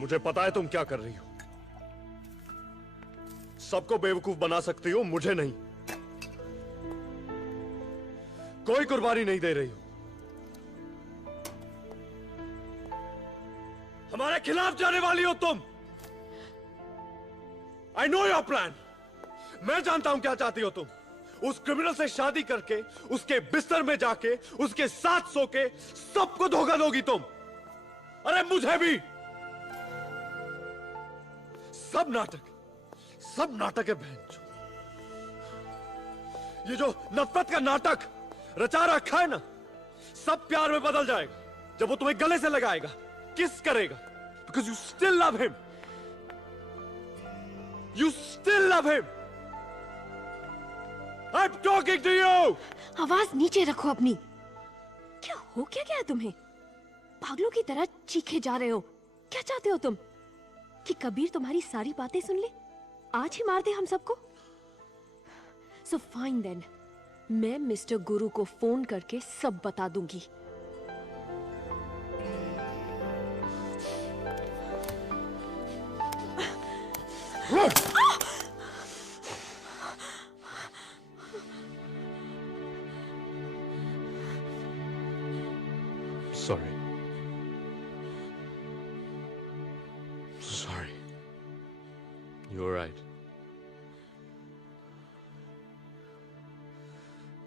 मुझे पता है तुम क्या कर रही हो। सबको बेवकूफ बना सकती हो, मुझे नहीं। कोई कुर्बानी नहीं दे रही हो। हमारे खिलाफ जाने वाली हो तुम। I know your plan. मैं जानता हूं क्या चाहती हो तुम। उस क्रिमिनल से शादी करके उसके बिस्तर में जाके उसके साथ सो के सबको धोखा दोगी तुम। अरे मुझे भी। सब नाटक है बहन। ये जो नफरत का नाटक रचा रखा है ना, सब प्यार में बदल जाएगा जब वो तुम्हें गले से लगाएगा, किस करेगा। Because you still love him. You still love him. I am talking to you. आवाज नीचे रखो अपनी। क्या हो क्या गया तुम्हें? पागलों की तरह चीखे जा रहे हो। क्या चाहते हो तुम? कि कबीर तुम्हारी सारी बातें सुन ले, आज ही मार दे हम सबको? सो फाइन देन, मैं मिस्टर गुरु को फोन करके सब बता दूंगी। Sorry. Sorry. You're right.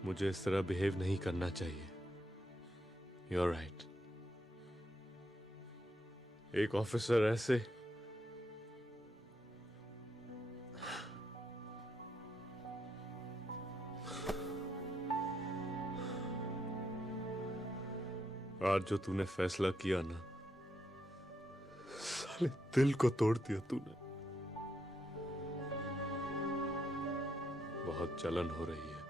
मुझे इस तरह बिहेव नहीं करना चाहिए। You're right. एक ऑफिसर ऐसे आज जो तूने फैसला किया ना, साले दिल को तोड़ दिया तूने। बहुत जलन हो रही है,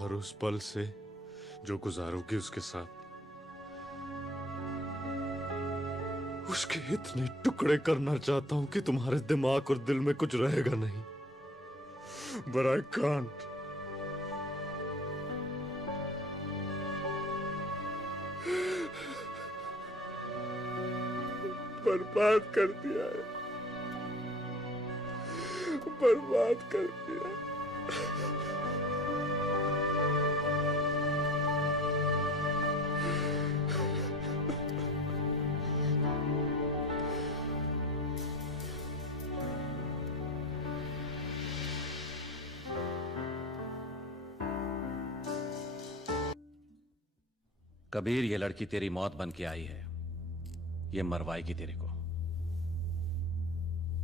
और उस पल से जो गुजारोगी उसके साथ, उसके इतने टुकड़े करना चाहता हूं कि तुम्हारे दिमाग और दिल में कुछ रहेगा नहीं। But I can't. बर्बाद कर दिया है, बर्बाद कर दिया। कबीर, ये लड़की तेरी मौत बन के आई है, ये मरवाएगी तेरे को।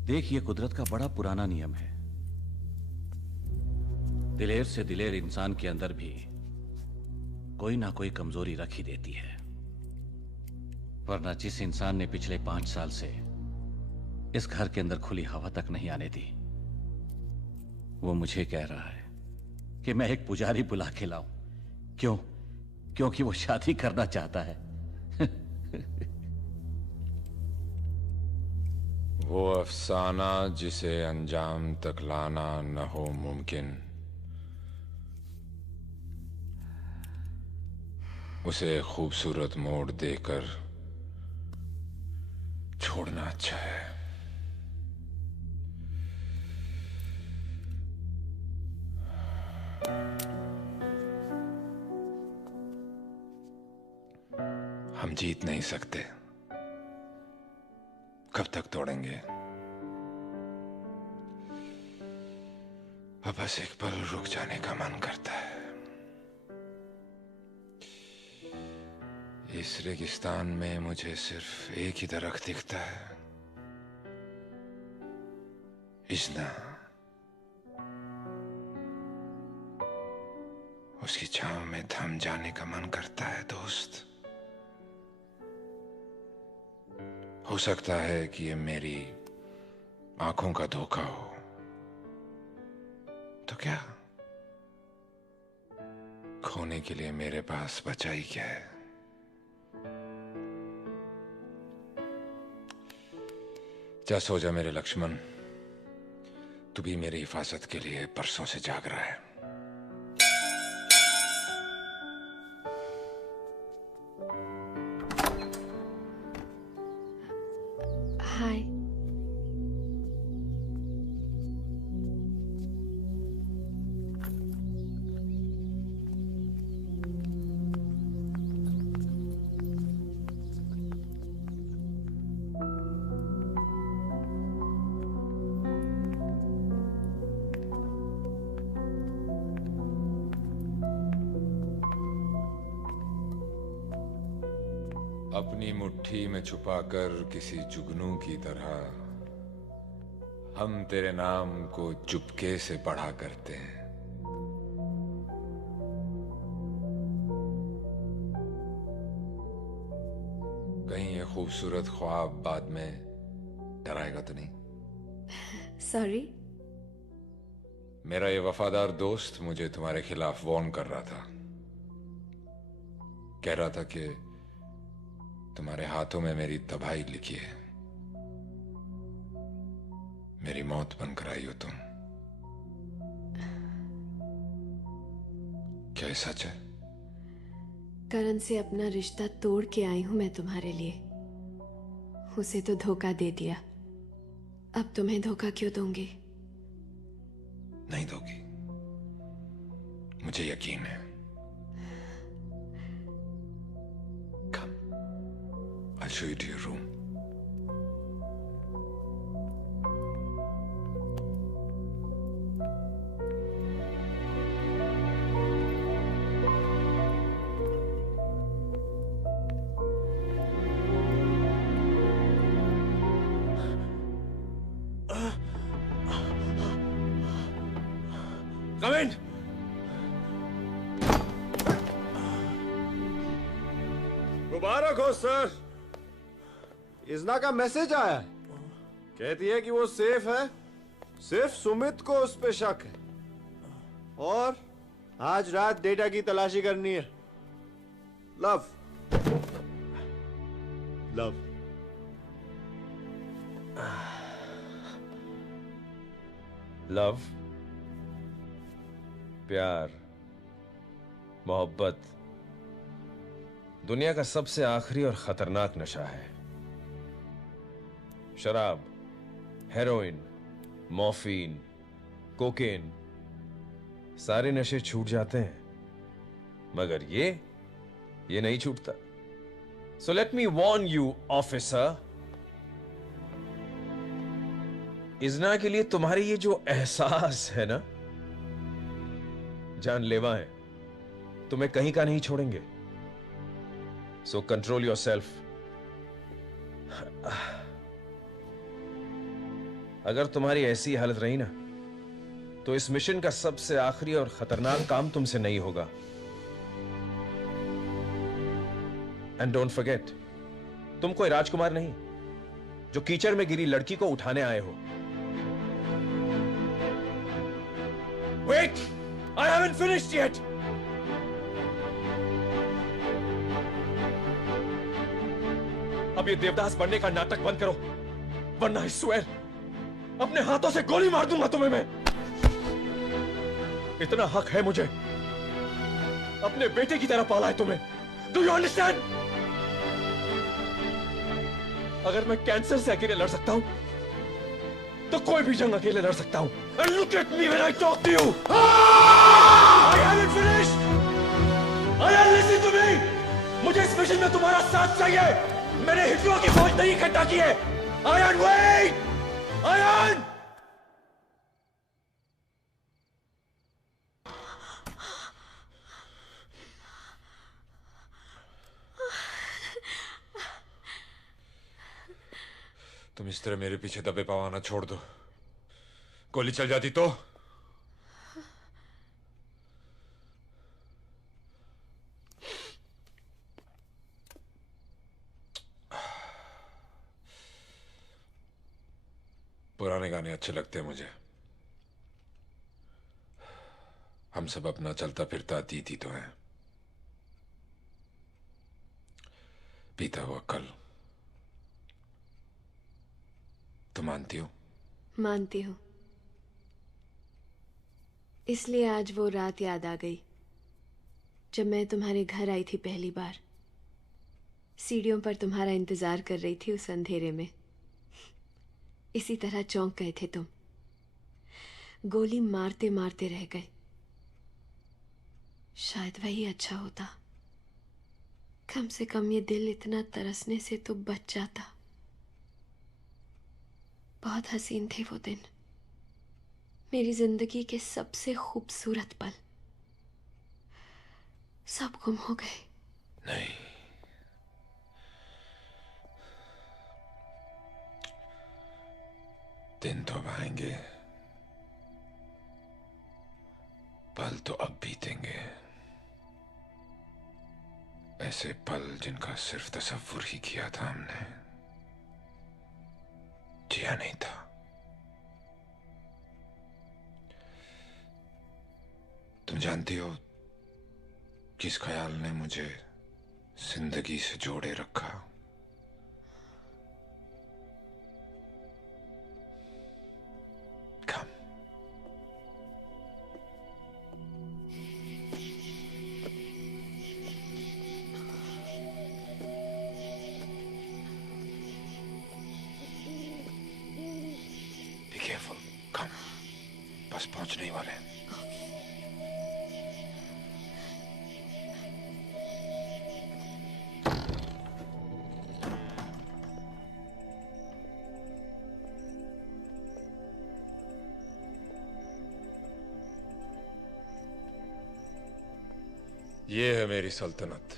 देख, ये कुदरत का बड़ा पुराना नियम है। दिलेर से दिलेर इंसान के अंदर भी कोई ना कोई कमजोरी रख ही देती है। वरना जिस इंसान ने पिछले 5 साल से इस घर के अंदर खुली हवा तक नहीं आने दी, वो मुझे कह रहा है कि मैं एक पुजारी बुला के लाऊं। क्यों? क्योंकि वो शादी करना चाहता है। वो अफसाना जिसे अंजाम तक लाना न हो मुमकिन, उसे खूबसूरत मोड़ देकर छोड़ना अच्छा है। हम जीत नहीं सकते, कब तक तोड़ेंगे? अब बस एक पल रुक जाने का मन करता है। इस रेगिस्तान में मुझे सिर्फ एक ही दरख्त दिखता है, इज़्ना। उसकी छांव में थम जाने का मन करता है दोस्त। हो सकता है कि ये मेरी आंखों का धोखा हो, तो क्या? खोने के लिए मेरे पास बचा ही क्या है? जा सो जा मेरे लक्ष्मण, तू भी मेरी हिफाजत के लिए परसों से जाग रहा है। हाय। अपनी मुट्ठी में छुपाकर किसी जुगनू की तरह हम तेरे नाम को चुपके से पढ़ा करते हैं। कहीं ये खूबसूरत ख्वाब बाद में डराएगा तो नहीं? सॉरी। मेरा ये वफादार दोस्त मुझे तुम्हारे खिलाफ वार्न कर रहा था। कह रहा था कि तुम्हारे हाथों में मेरी तबाही लिखी है, मेरी मौत बनकर आई हो तुम। क्या ये सच है? करण से अपना रिश्ता तोड़ के आई हूं मैं तुम्हारे लिए। उसे तो धोखा दे दिया, अब तुम्हें धोखा क्यों दूंगी? नहीं दोगी, मुझे यकीन है। Come, I'll show you to your room. Come in. मुबारक हो सर। इज़्ना का मैसेज आया है, कहती है कि वो सेफ है, सिर्फ सुमित को उस पे शक है और आज रात डेटा की तलाशी करनी है। Love love. लव, प्यार, मोहब्बत दुनिया का सबसे आखिरी और खतरनाक नशा है। शराब, हेरोइन, मॉर्फिन, कोकेन, सारे नशे छूट जाते हैं, मगर ये नहीं छूटता। So let me warn you officer, Izna के लिए तुम्हारी ये जो एहसास है ना, जानलेवा है, तुम्हें कहीं का नहीं छोड़ेंगे। So control yourself. अगर तुम्हारी ऐसी हालत रही ना, तो इस मिशन का सबसे आखिरी और खतरनाक काम तुमसे नहीं होगा। एंड डोंट फॉरगेट, तुम कोई राजकुमार नहीं जो कीचड़ में गिरी लड़की को उठाने आए हो। Wait, I haven't finished yet. अब ये देवदास बनने का नाटक बंद करो, वरना I swear अपने हाथों से गोली मार दूंगा तुम्हें मैं। इतना हक है मुझे, अपने बेटे की तरह पाला है तुम्हें। Do you understand? अगर मैं कैंसर से अकेले लड़ सकता हूं तो कोई भी जंग अकेले लड़ सकता हूं। And look at me when I talk to you. I haven't finished. Ayan, listen to me. मुझे इस मिशन में तुम्हारा साथ चाहिए। मैंने हिटलर की फौज नहीं इकट्ठा की है। Ayan, wait. Ayan. तुम इस तरह मेरे पीछे दबे पाव आना छोड़ दो। गोली चल जाती तो? पुराने गाने अच्छे लगते हैं मुझे। हम सब अपना चलता फिरता अतीत ही तो है। बीता हुआ कल। तुम मानती हो? मानती हूँ। इसलिए आज वो रात याद आ गई जब मैं तुम्हारे घर आई थी पहली बार। सीढ़ियों पर तुम्हारा इंतजार कर रही थी उस अंधेरे में। इसी तरह चौंक गए थे तुम। गोली मारते मारते रह गए। शायद वही अच्छा होता। कम से कम ये दिल इतना तरसने से तो बच जाता। बहुत हसीन थे वो दिन। मेरी जिंदगी के सबसे खूबसूरत पल सब गुम हो गए। नहीं, दिन तो अब आएंगे, पल तो अब बीतेंगे। ऐसे पल जिनका सिर्फ तसव्वुर ही किया था हमने, जिया नहीं था। तुम जानती हो किस ख्याल ने मुझे जिंदगी से जोड़े रखा? कम। Be careful. कम। बस पहुंचने ही वाले हैं। ये है मेरी सल्तनत।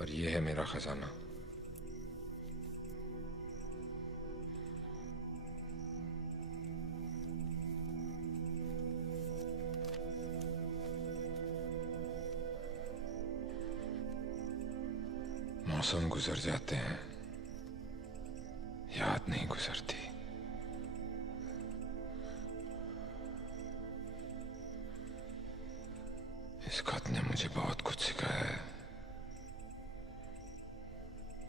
और ये है मेरा खजाना। मौसम गुजर जाते हैं, याद नहीं गुजरती। इस खत ने मुझे बहुत कुछ सिखाया है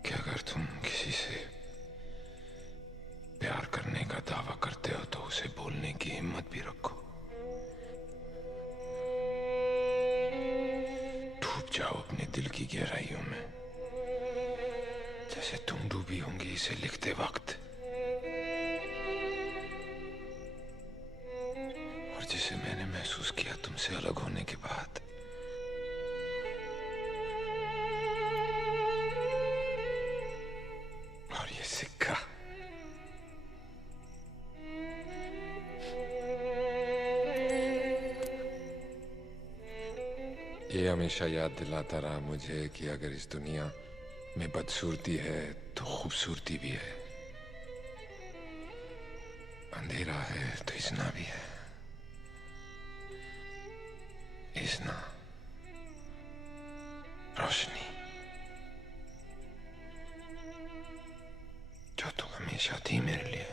कि अगर तुम किसी से प्यार करने का दावा करते हो तो उसे बोलने की हिम्मत भी रखो। डूब जाओ अपने दिल की गहराइयों में, जैसे तुम डूबी होंगी इसे लिखते वक्त, और जिसे मैंने महसूस किया तुमसे अलग होने के बाद। और ये सिक्का, ये हमेशा याद दिलाता रहा मुझे कि अगर इस दुनिया में बदसूरती है तो खूबसूरती भी है, अंधेरा है तो इज़्ना भी है। इज़्ना, रोशनी, जो तुम हमेशा थी मेरे लिए।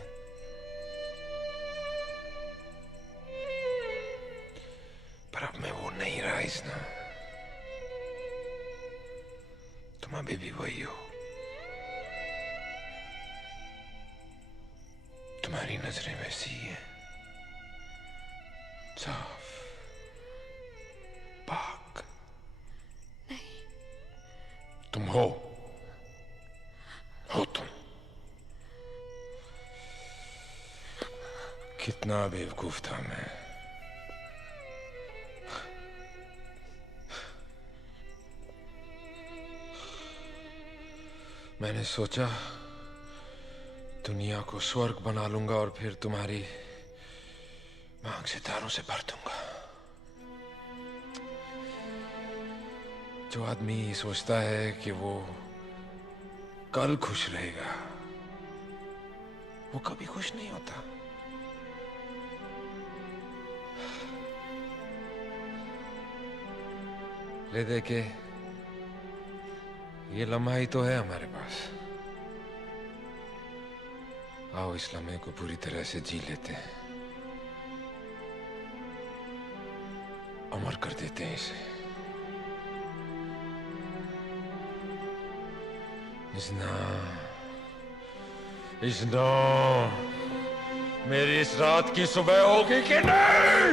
वही हो। तुम्हारी नजरें वैसी ही हैं, साफ, पाक। नहीं। तुम हो तुम। कितना बेवकूफ था मैं। मैंने सोचा दुनिया को स्वर्ग बना लूंगा और फिर तुम्हारी मांग सितारों से भर दूंगा। जो आदमी सोचता है कि वो कल खुश रहेगा, वो कभी खुश नहीं होता। ले दे के ये लम्हा ही तो है हमारे पास। आओ इस लम्हे को पूरी तरह से जी लेते हैं, अमर कर देते हैं इसे। इस्ना, मेरी इस रात की सुबह होगी कि नहीं?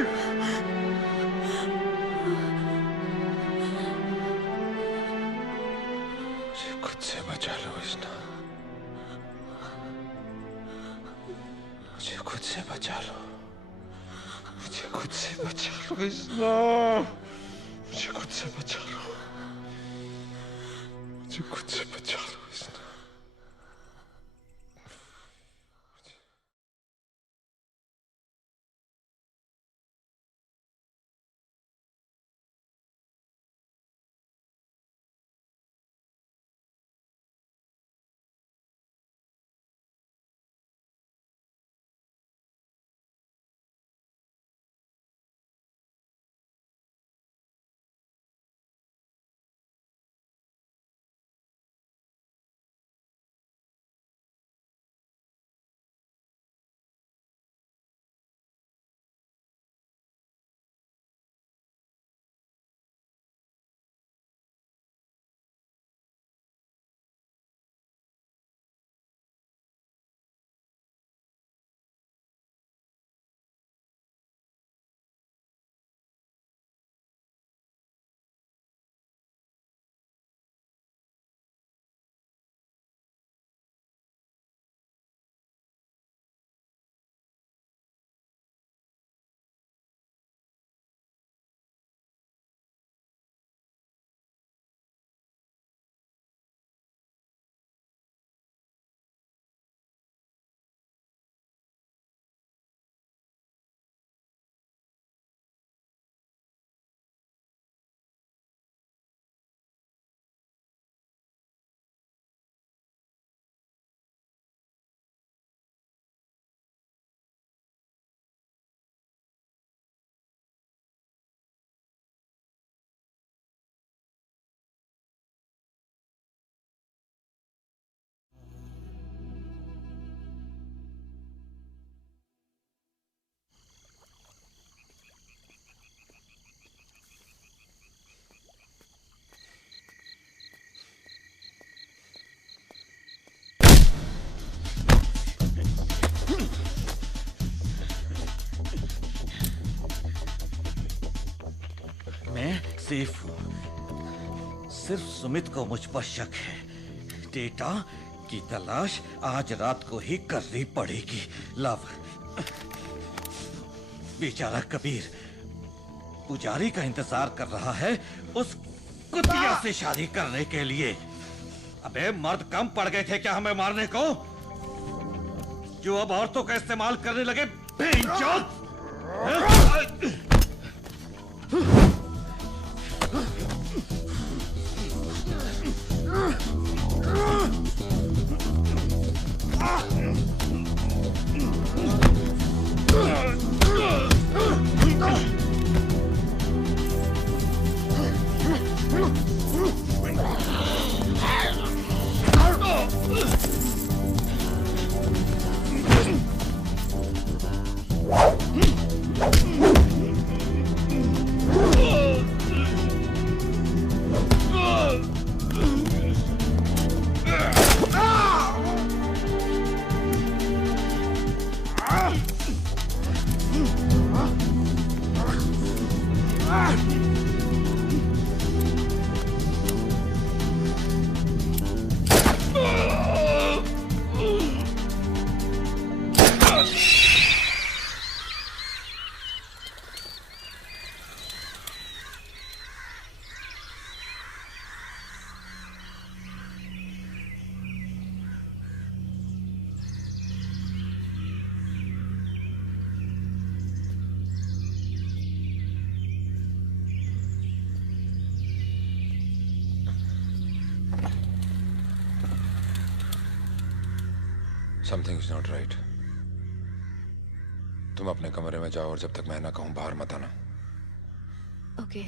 मुझे खुद से बचा लो इस्ना, मुझे खुद से बचा लो, मुझे खुद से बचा लो इस्ना, मुझे खुद से बचा लो, मुझे खुद से बचा लो इस्ना। सेफ हूं। सिर्फ सुमित को मुझ पर शक है। डेटा की तलाश आज रात को ही करनी पड़ेगी। लव, बेचारा कबीर पुजारी का इंतजार कर रहा है उस कुतिया से शादी करने के लिए। अबे मर्द कम पड़ गए थे क्या हमें मारने को, जो अब औरतों का इस्तेमाल करने लगे? बेइज्जत! Something is not right. तुम अपने कमरे में जाओ और जब तक मैं ना कहूं बाहर मत आना। ओके।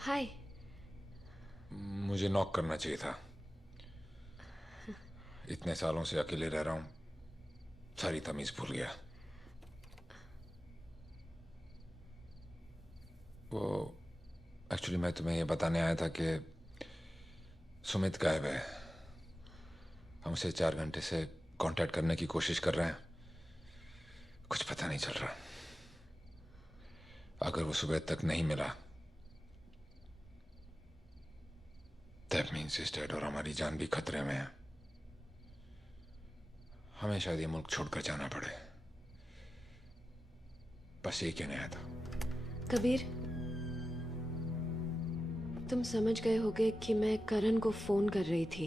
हाय। मुझे नॉक करना चाहिए था। इतने सालों से अकेले रह रहा हूं, सारी तमीज भूल गया। वो एक्चुअली मैं तुम्हें ये बताने आया था कि सुमित गायब है। हम उसे 4 घंटे से कांटेक्ट करने की कोशिश कर रहे हैं, कुछ पता नहीं चल रहा। अगर वो सुबह तक नहीं मिला दैट मीन्स इज डेड और हमारी जान भी खतरे में है। हमें शायद ये मुल्क छोड़कर जाना पड़े। बस ये कहने आया था। कबीर, तुम समझ गए होगे कि मैं करण को फोन कर रही थी।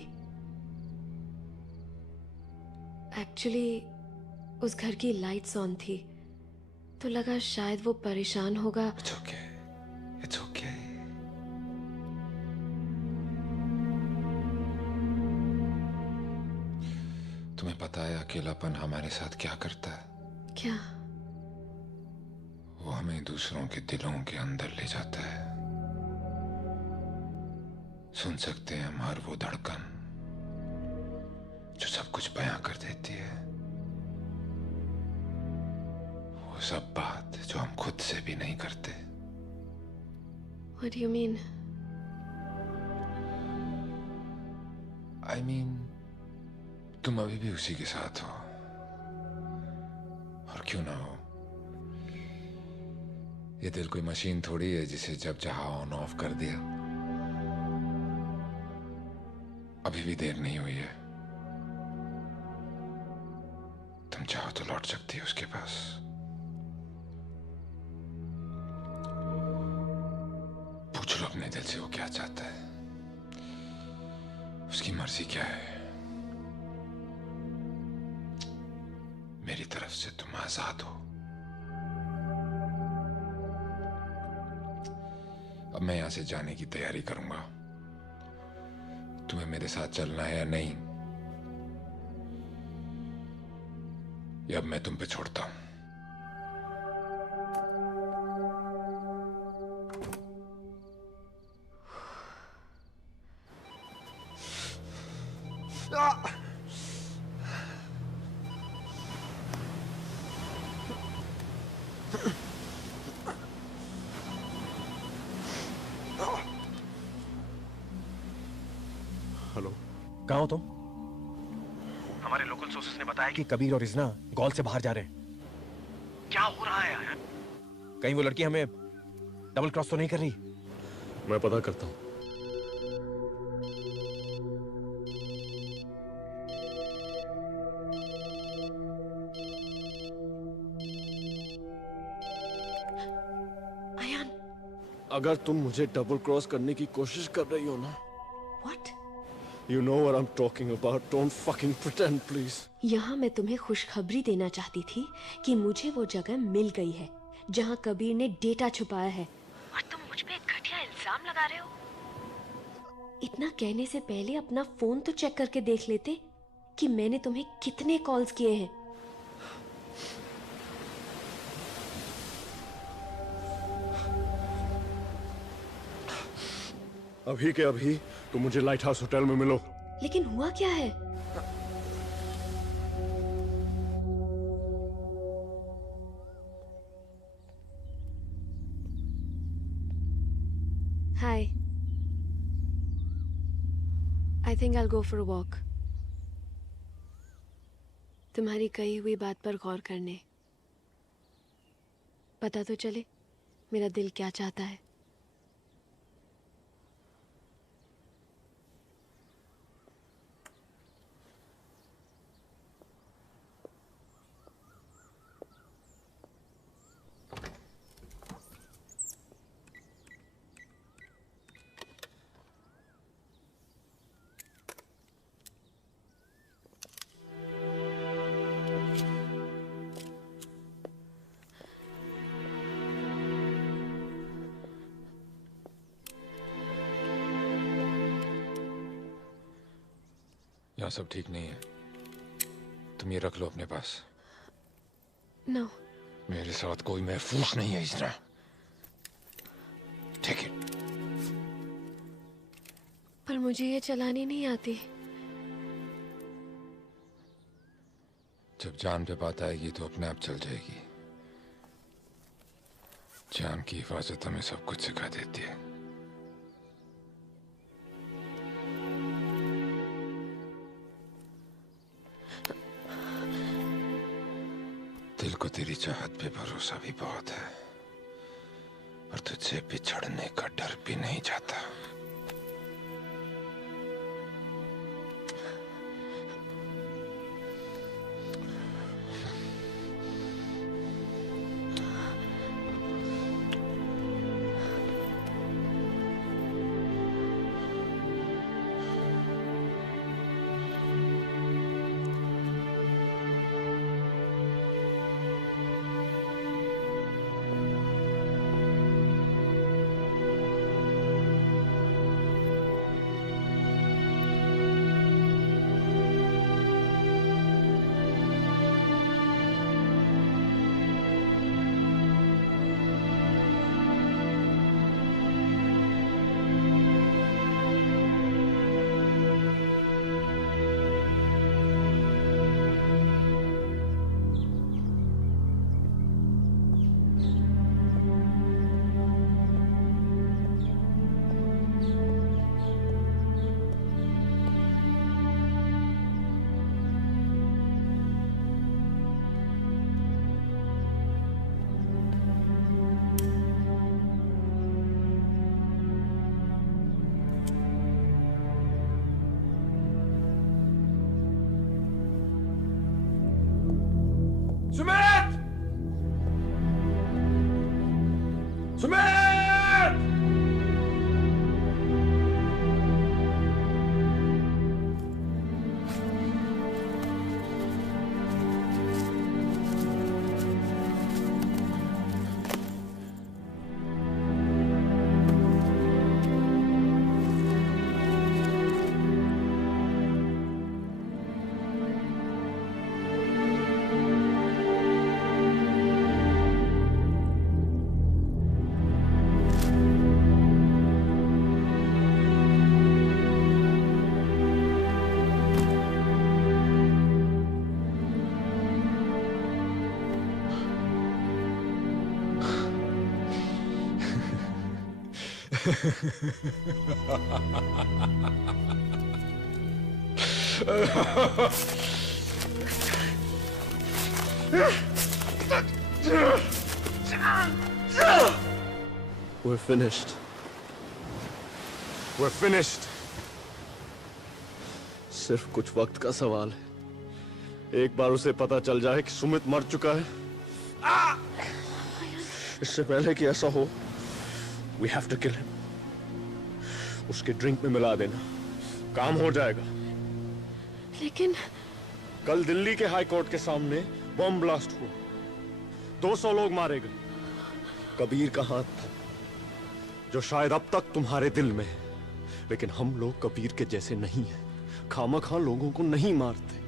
एक्चुअली उस घर की लाइट्स ऑन थी तो लगा शायद वो परेशान होगा। It's okay. It's okay. तुम्हें पता है अकेलापन हमारे साथ क्या करता है? क्या? वो हमें दूसरों के दिलों के अंदर ले जाता है। सुन सकते हैं हम हर वो धड़कन जो सब कुछ बयां कर देती है, वो सब बात जो हम खुद से भी नहीं करते। What do you mean? I mean, तुम अभी भी उसी के साथ हो, और क्यों ना हो। ये दिल कोई मशीन थोड़ी है जिसे जब चाहा ऑन ऑफ कर दिया। अभी भी देर नहीं हुई है। तुम चाहो तो लौट सकती हो उसके पास। पूछ लो अपने दिल से वो क्या चाहता है, उसकी मर्जी क्या है। मेरी तरफ से तुम आजाद हो। अब मैं यहां से जाने की तैयारी करूंगा। तुम्हें मेरे साथ चलना है या नहीं, या अब मैं तुम पे छोड़ता हूं। हेलो, कहाँ हो तुम? हमारे लोकल सोर्सेस ने बताया कि कबीर और इजना गॉल से बाहर जा रहे हैं। क्या हो रहा है यार? कहीं वो लड़की हमें डबल क्रॉस तो नहीं कर रही? मैं पता करता हूं। अयान, अगर तुम मुझे डबल क्रॉस करने की कोशिश कर रही हो ना, what? you know what I'm talking about. Don't fucking pretend, please. यहाँ मैं तुम्हें खुशखबरी देना चाहती थी कि मुझे वो जगह मिल गई है जहाँ कबीर ने डेटा छुपाया है। और तुम मुझ पे घटिया इल्जाम लगा रहे हो। इतना कहने से पहले अपना फोन तो चेक करके देख लेते कि मैंने तुम्हें कितने कॉल्स किए हैं। अभी के अभी तुम मुझे लाइट हाउस होटल में मिलो। लेकिन हुआ क्या है? Hi, I think I go for a walk. तुम्हारी कही हुई बात पर गौर करने। पता तो चले मेरा दिल क्या चाहता है। यहाँ सब ठीक नहीं है, तुम ये रख लो अपने पास। नो, मेरे साथ कोई महफूज नहीं है इज़ना। ठीक है। पर मुझे ये चलानी नहीं आती। जब जान पे बात आएगी तो अपने आप चल जाएगी। जान की हिफाजत हमें सब कुछ सिखा देती है। दिल को तेरी चाहत पे भरोसा भी बहुत है और तुझसे बिछड़ने का डर भी नहीं जाता। Sumit! Sumit! We're finished. We're finished. सिर्फ कुछ वक्त का सवाल है। एक बार उसे पता चल जाए कि सुमित मर चुका है, इससे पहले कि ऐसा हो, we have to kill him. उसके ड्रिंक में मिला देना, काम हो जाएगा। लेकिन कल दिल्ली के हाई कोर्ट के सामने बम ब्लास्ट हुआ, 200 लोग मारे गए। कबीर का हाथ था, जो शायद अब तक तुम्हारे दिल में है, लेकिन हम लोग कबीर के जैसे नहीं हैं। खामखा लोगों को नहीं मारते।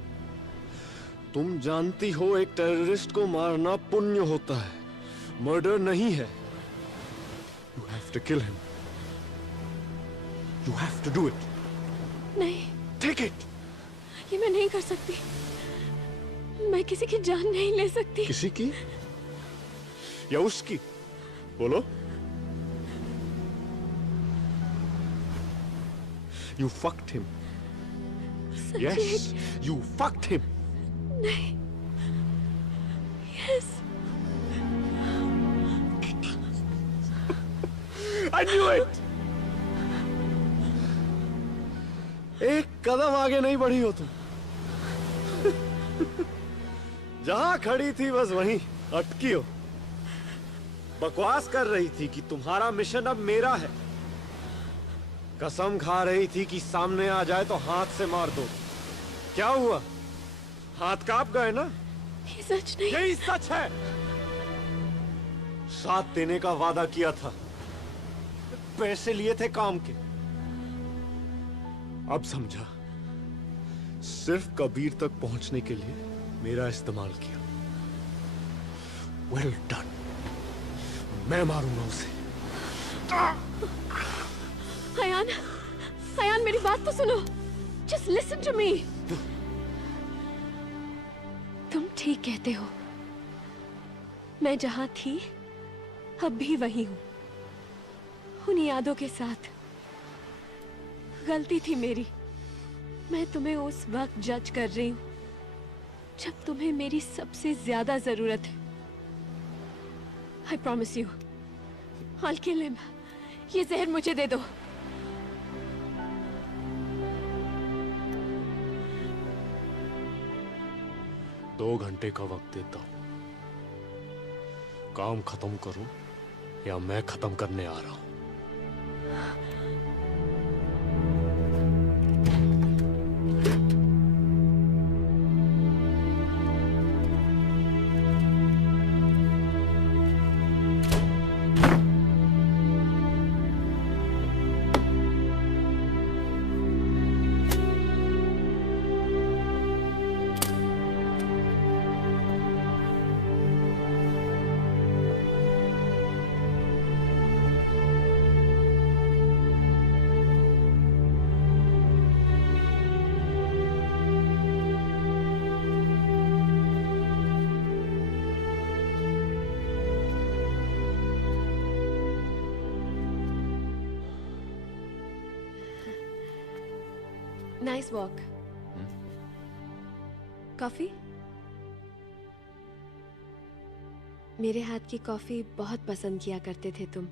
तुम जानती हो एक टेररिस्ट को मारना पुण्य होता है, मर्डर नहीं है। You have to kill him. You have to do it. नहीं। Take it. ये मैं नहीं कर सकती। मैं किसी की जान नहीं ले सकती। किसी की या उसकी? बोलो। You fucked him. Yes, you fucked him. नहीं। Yes. I knew it. एक कदम आगे नहीं बढ़ी हो तुम। जहां खड़ी थी बस वहीं अटकी हो। बकवास कर रही थी कि तुम्हारा मिशन अब मेरा है। कसम खा रही थी कि सामने आ जाए तो हाथ से मार दो। क्या हुआ? हाथ कांप गए ना? ये सच नहीं। यही सच है। साथ देने का वादा किया था, पैसे लिए थे काम के। अब समझा, सिर्फ कबीर तक पहुंचने के लिए मेरा इस्तेमाल किया। Well done. मैं मारूंगा उसे। अयान, अयान मेरी बात तो सुनो। Just listen to me. तुम ठीक कहते हो। मैं जहां थी अब भी वहीं हूं, उन यादों के साथ। गलती थी मेरी। मैं तुम्हें उस वक्त जज कर रही हूं जब तुम्हें मेरी सबसे ज्यादा जरूरत है। I promise you, I'll kill him. ये जहर मुझे दे दो। दो घंटे का वक्त देता हूं। काम खत्म करो या मैं खत्म करने आ रहा हूं। Nice walk. कॉफी? मेरे हाथ की कॉफी बहुत पसंद किया करते थे तुम।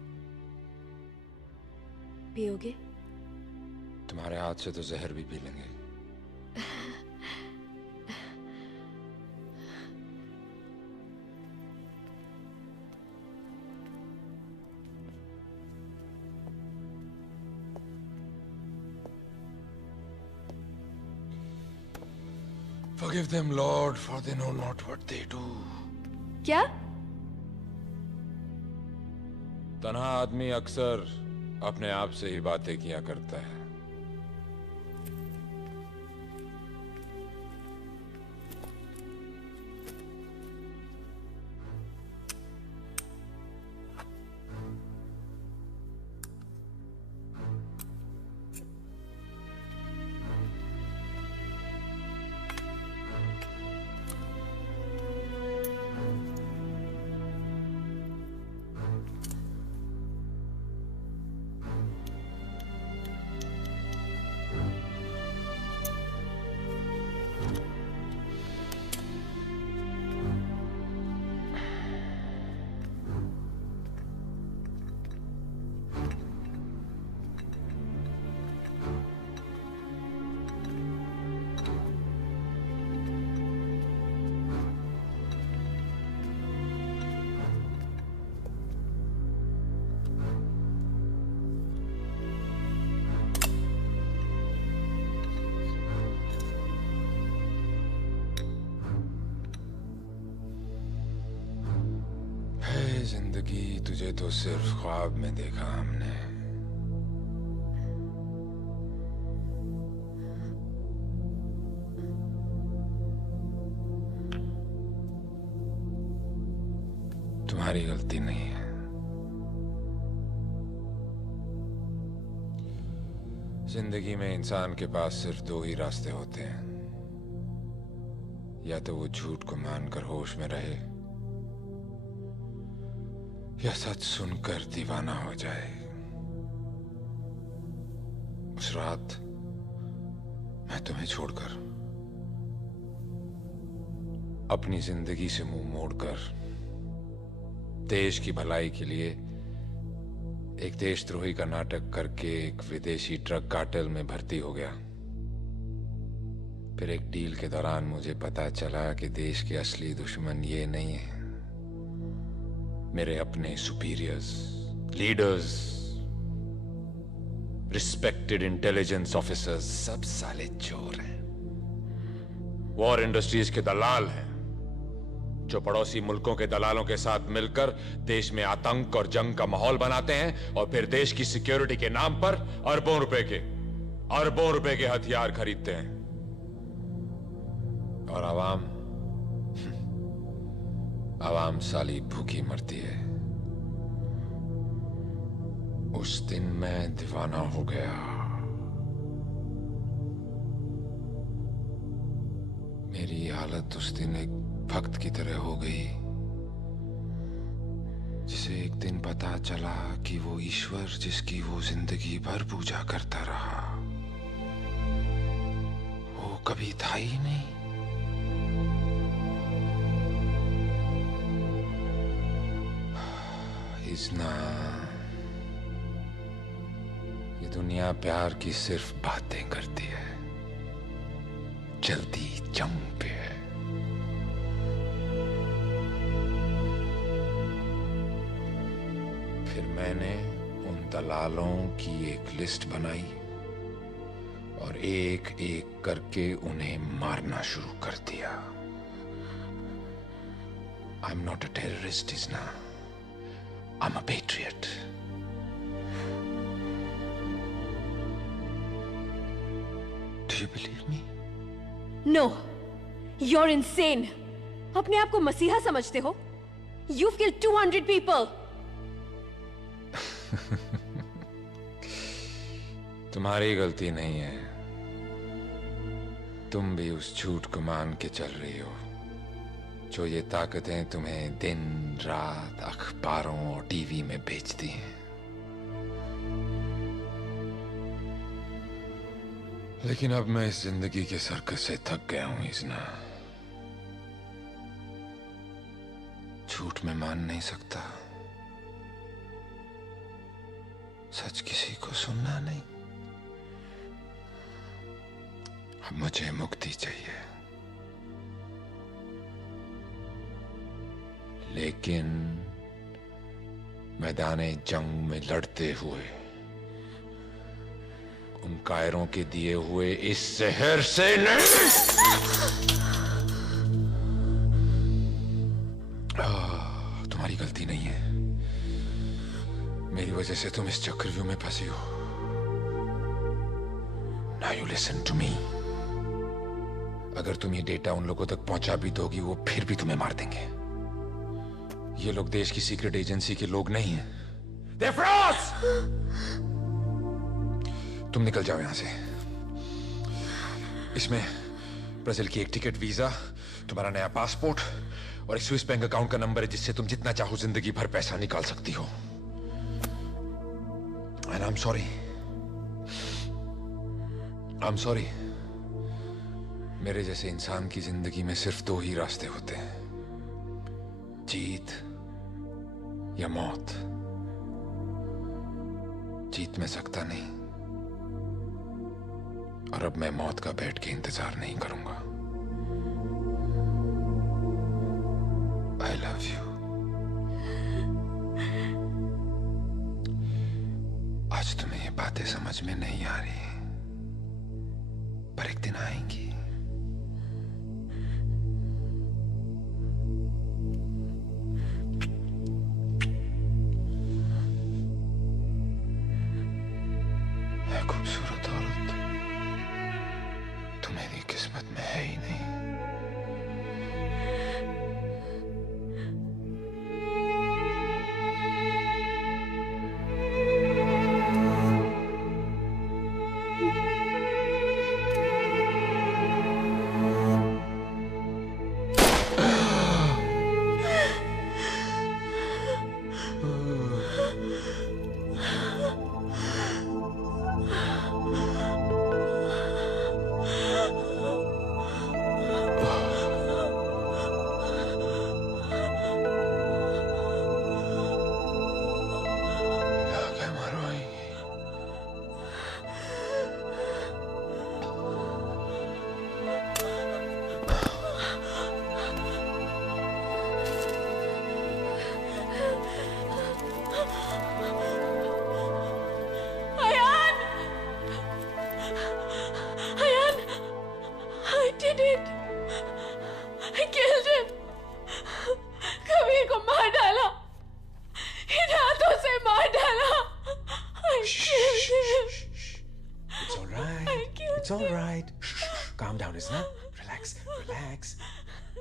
पियोगे? तुम्हारे हाथ से तो जहर भी पी लेंगे। Forgive them, Lord, for they know not what they do. क्या? तन्हा आदमी अक्सर अपने आप से ही बातें किया करता है। जिंदगी तुझे तो सिर्फ ख्वाब में देखा हमने। तुम्हारी गलती नहीं है। जिंदगी में इंसान के पास सिर्फ दो ही रास्ते होते हैं, या तो वो झूठ को मानकर होश में रहे या सच सुनकर दीवाना हो जाए। उस रात मैं तुम्हें छोड़कर अपनी जिंदगी से मुंह मोड़कर देश की भलाई के लिए एक देशद्रोही का नाटक करके एक विदेशी ट्रक कार्टेल में भर्ती हो गया। फिर एक डील के दौरान मुझे पता चला कि देश के असली दुश्मन ये नहीं है, मेरे अपने superiors, leaders, respected intelligence officers, सब साले चोर हैं, वॉर इंडस्ट्रीज के दलाल हैं, जो पड़ोसी मुल्कों के दलालों के साथ मिलकर देश में आतंक और जंग का माहौल बनाते हैं और फिर देश की सिक्योरिटी के नाम पर अरबों रुपए के हथियार खरीदते हैं। और आवाम साली भूखी मरती है। उस दिन मैं दीवाना हो गया। मेरी हालत उस दिन एक भक्त की तरह हो गई, जिसे एक दिन पता चला कि वो ईश्वर जिसकी वो जिंदगी भर पूजा करता रहा, वो कभी था ही नहीं। इजना, ये दुनिया प्यार की सिर्फ बातें करती है, जल्दी जंग पे है। फिर मैंने उन दलालों की एक लिस्ट बनाई और एक एक करके उन्हें मारना शुरू कर दिया। I am not a terrorist Izna, I am a patriot. Do you believe me? No, you're insane. अपने आप को मसीहा समझते हो? You've killed 200 people. तुम्हारी गलती नहीं है, तुम भी उस झूठ को मान के चल रही हो जो ये ताकतें तुम्हें दिन रात अखबारों और टीवी में बेचती हैं। लेकिन अब मैं इस जिंदगी के सर्कस से थक गया हूं इजना। झूठ में मान नहीं सकता, सच किसी को सुनना नहीं। अब मुझे मुक्ति चाहिए, लेकिन मैदाने जंग में लड़ते हुए उन कायरों के दिए हुए इस शहर से नहीं। तुम्हारी गलती नहीं है, मेरी वजह से तुम इस चक्रव्यूह में फंसी हो। Now you listen to me. अगर तुम ये डेटा उन लोगों तक पहुंचा भी दोगी, वो फिर भी तुम्हें मार देंगे। ये लोग देश की सीक्रेट एजेंसी के लोग नहीं हैं। They're frauds! तुम निकल जाओ यहां से। इसमें ब्राजील की एक टिकट, वीजा, तुम्हारा नया पासपोर्ट और एक स्विस बैंक अकाउंट का नंबर है, जिससे तुम जितना चाहो जिंदगी भर पैसा निकाल सकती हो। And I'm sorry. I'm sorry. मेरे जैसे इंसान की जिंदगी में सिर्फ दो ही रास्ते होते हैं, जीत या मौत। जीत में सकता नहीं, और अब मैं मौत का बैठ के इंतजार नहीं करूंगा। I love you. आज तुम्हें ये बातें समझ में नहीं आ रही, पर एक दिन आएंगी। खूबसूरत औरत तुम्हारी किस्मत में है ही नहीं। did it. I killed him. Kabir को मार डाला, इन हाथों से मार डाला. I killed him. It's all right. It's all right. Calm down, Isna. Relax, relax.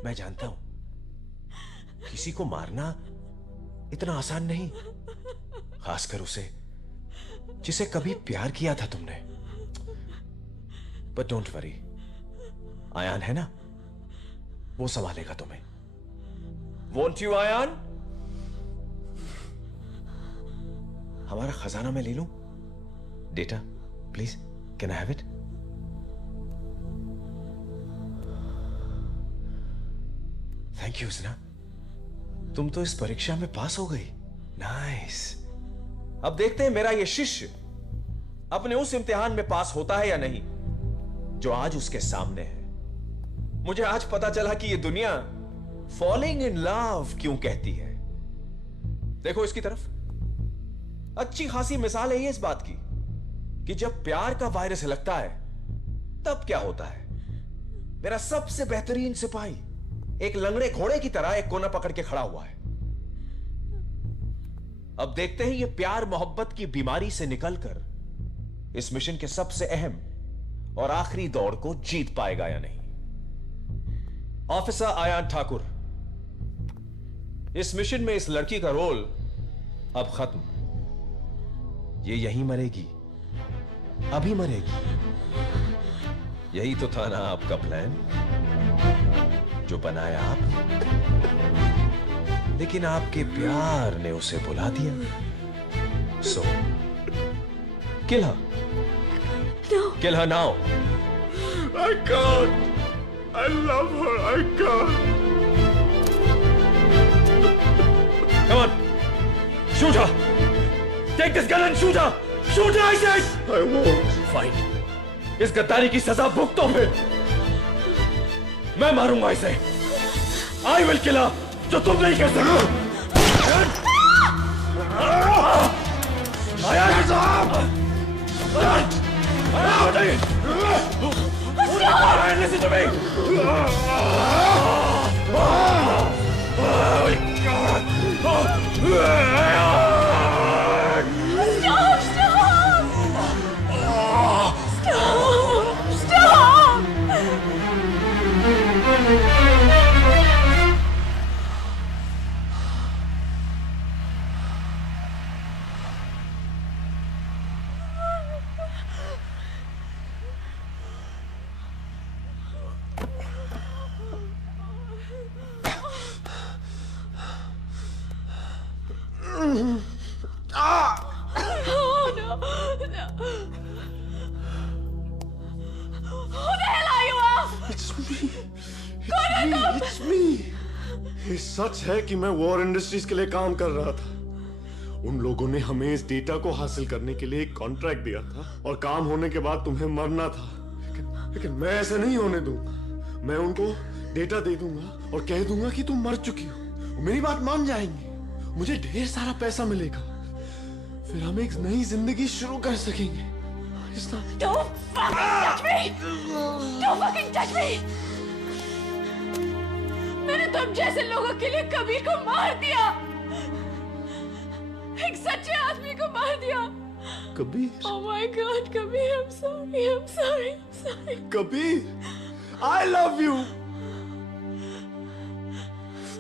मैं जानता हूं किसी को मारना इतना आसान नहीं, खासकर उसे जिसे कभी प्यार किया था तुमने. But don't worry. आयान है ना, वो संभालेगा तुम्हें. Won't you, Ayaan? हमारा खजाना मैं ले लूं? Data, please, can I have it? Thank you Izna, तुम तो इस परीक्षा में पास हो गई. नाइस. अब देखते हैं मेरा ये शिष्य अपने उस इम्तिहान में पास होता है या नहीं जो आज उसके सामने है. मुझे आज पता चला कि ये दुनिया फॉलिंग इन लव क्यों कहती है. देखो इसकी तरफ, अच्छी खासी मिसाल है ये इस बात की कि जब प्यार का वायरस लगता है तब क्या होता है. मेरा सबसे बेहतरीन सिपाही एक लंगड़े घोड़े की तरह एक कोना पकड़ के खड़ा हुआ है. अब देखते हैं ये प्यार मोहब्बत की बीमारी से निकलकर इस मिशन के सबसे अहम और आखिरी दौड़ को जीत पाएगा या नहीं. ऑफिसर आयान ठाकुर, इस मिशन में इस लड़की का रोल अब खत्म. ये यहीं मरेगी, अभी मरेगी. यही तो था ना आपका प्लान जो बनाया आप, लेकिन आपके प्यार ने उसे बुला दिया. सो किल हर. Kill her now. I can't. I love her. I can't. Come on. Shoot her. Take this gun and shoot her. Shoot her, I said. I won't. Fine. इस गद्दारी की सजा भुगतो फिर. मैं मारूंगा इसे. I will kill her. जो तुम नहीं कर सको. Listen to me! सच है कि मैं वॉर इंडस्ट्रीज के लिए काम कर रहा था. उन लोगों ने हमें इस डेटा को हासिल करने के लिए एक कॉन्ट्रैक्ट दिया था और काम होने के बाद तुम्हें मरना था. लेकिन मैं ऐसे नहीं होने दूंगा. मैं उनको डेटा दे दूंगा और कह दूंगा कि तुम मर चुकी हो. मेरी बात मान जाएंगे. मुझे ढेर सारा पैसा मिलेगा. फिर हम एक नई जिंदगी शुरू कर सकेंगे. Don't fucking touch me! Don't fucking touch me! मैंने तुम जैसे लोगों के लिए कबीर को मार दिया. एक सच्चे आदमी को मार दिया. Kabir? Oh my God, Kabir, I'm sorry, I'm sorry, I'm sorry. Kabir, I love you.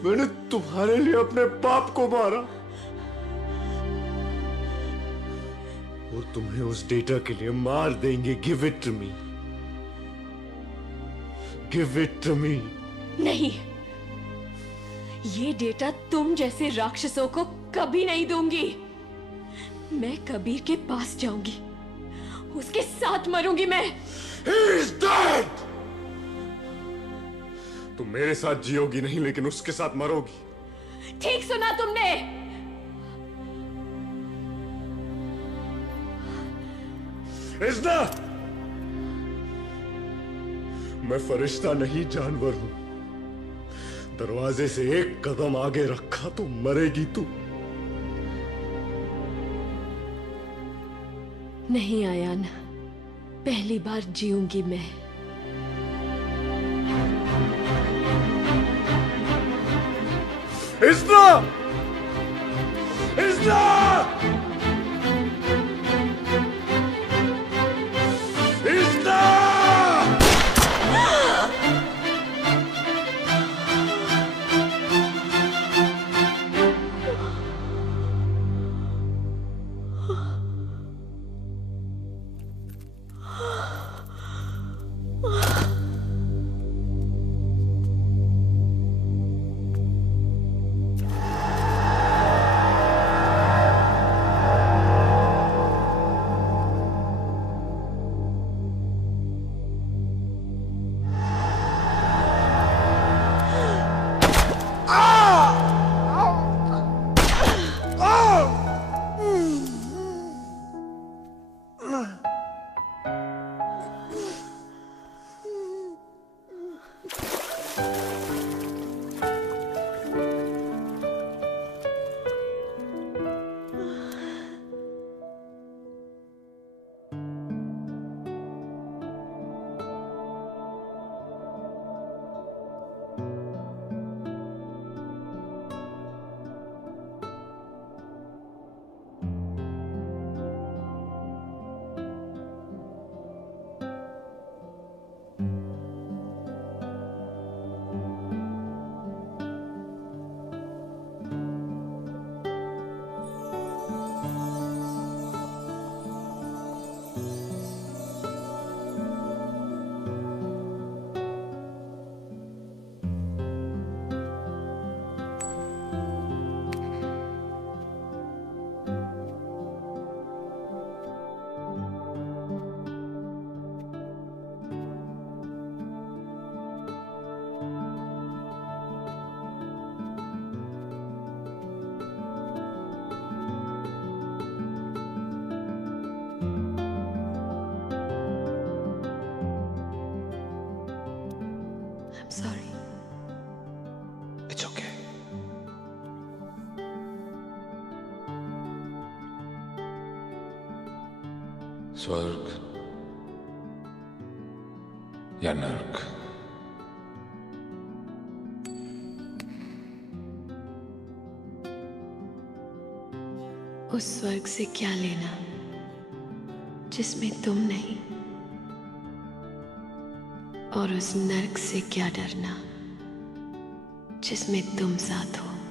मैंने तुम्हारे लिए अपने बाप को मारा और तुम्हें उस डेटा के लिए मार देंगे. Give it to me. Give it to me. नहीं, ये डेटा तुम जैसे राक्षसों को कभी नहीं दूंगी. मैं कबीर के पास जाऊंगी, उसके साथ मरूंगी मैं. He is dead. तुम मेरे साथ जियोगी नहीं, लेकिन उसके साथ मरोगी. ठीक सुना तुमने. इज़्ना, मैं फरिश्ता नहीं, जानवर हूं. दरवाजे से एक कदम आगे रखा तो मरेगी तू. नहीं आयान, पहली बार जीऊंगी मैं. इस्ना! इस्ना! इस्ना! Sorry. It's okay. स्वर्ग या नरक, उस स्वर्ग से क्या लेना जिसमें तुम नहीं, और उस नर्क से क्या डरना जिसमें तुम साथ हो।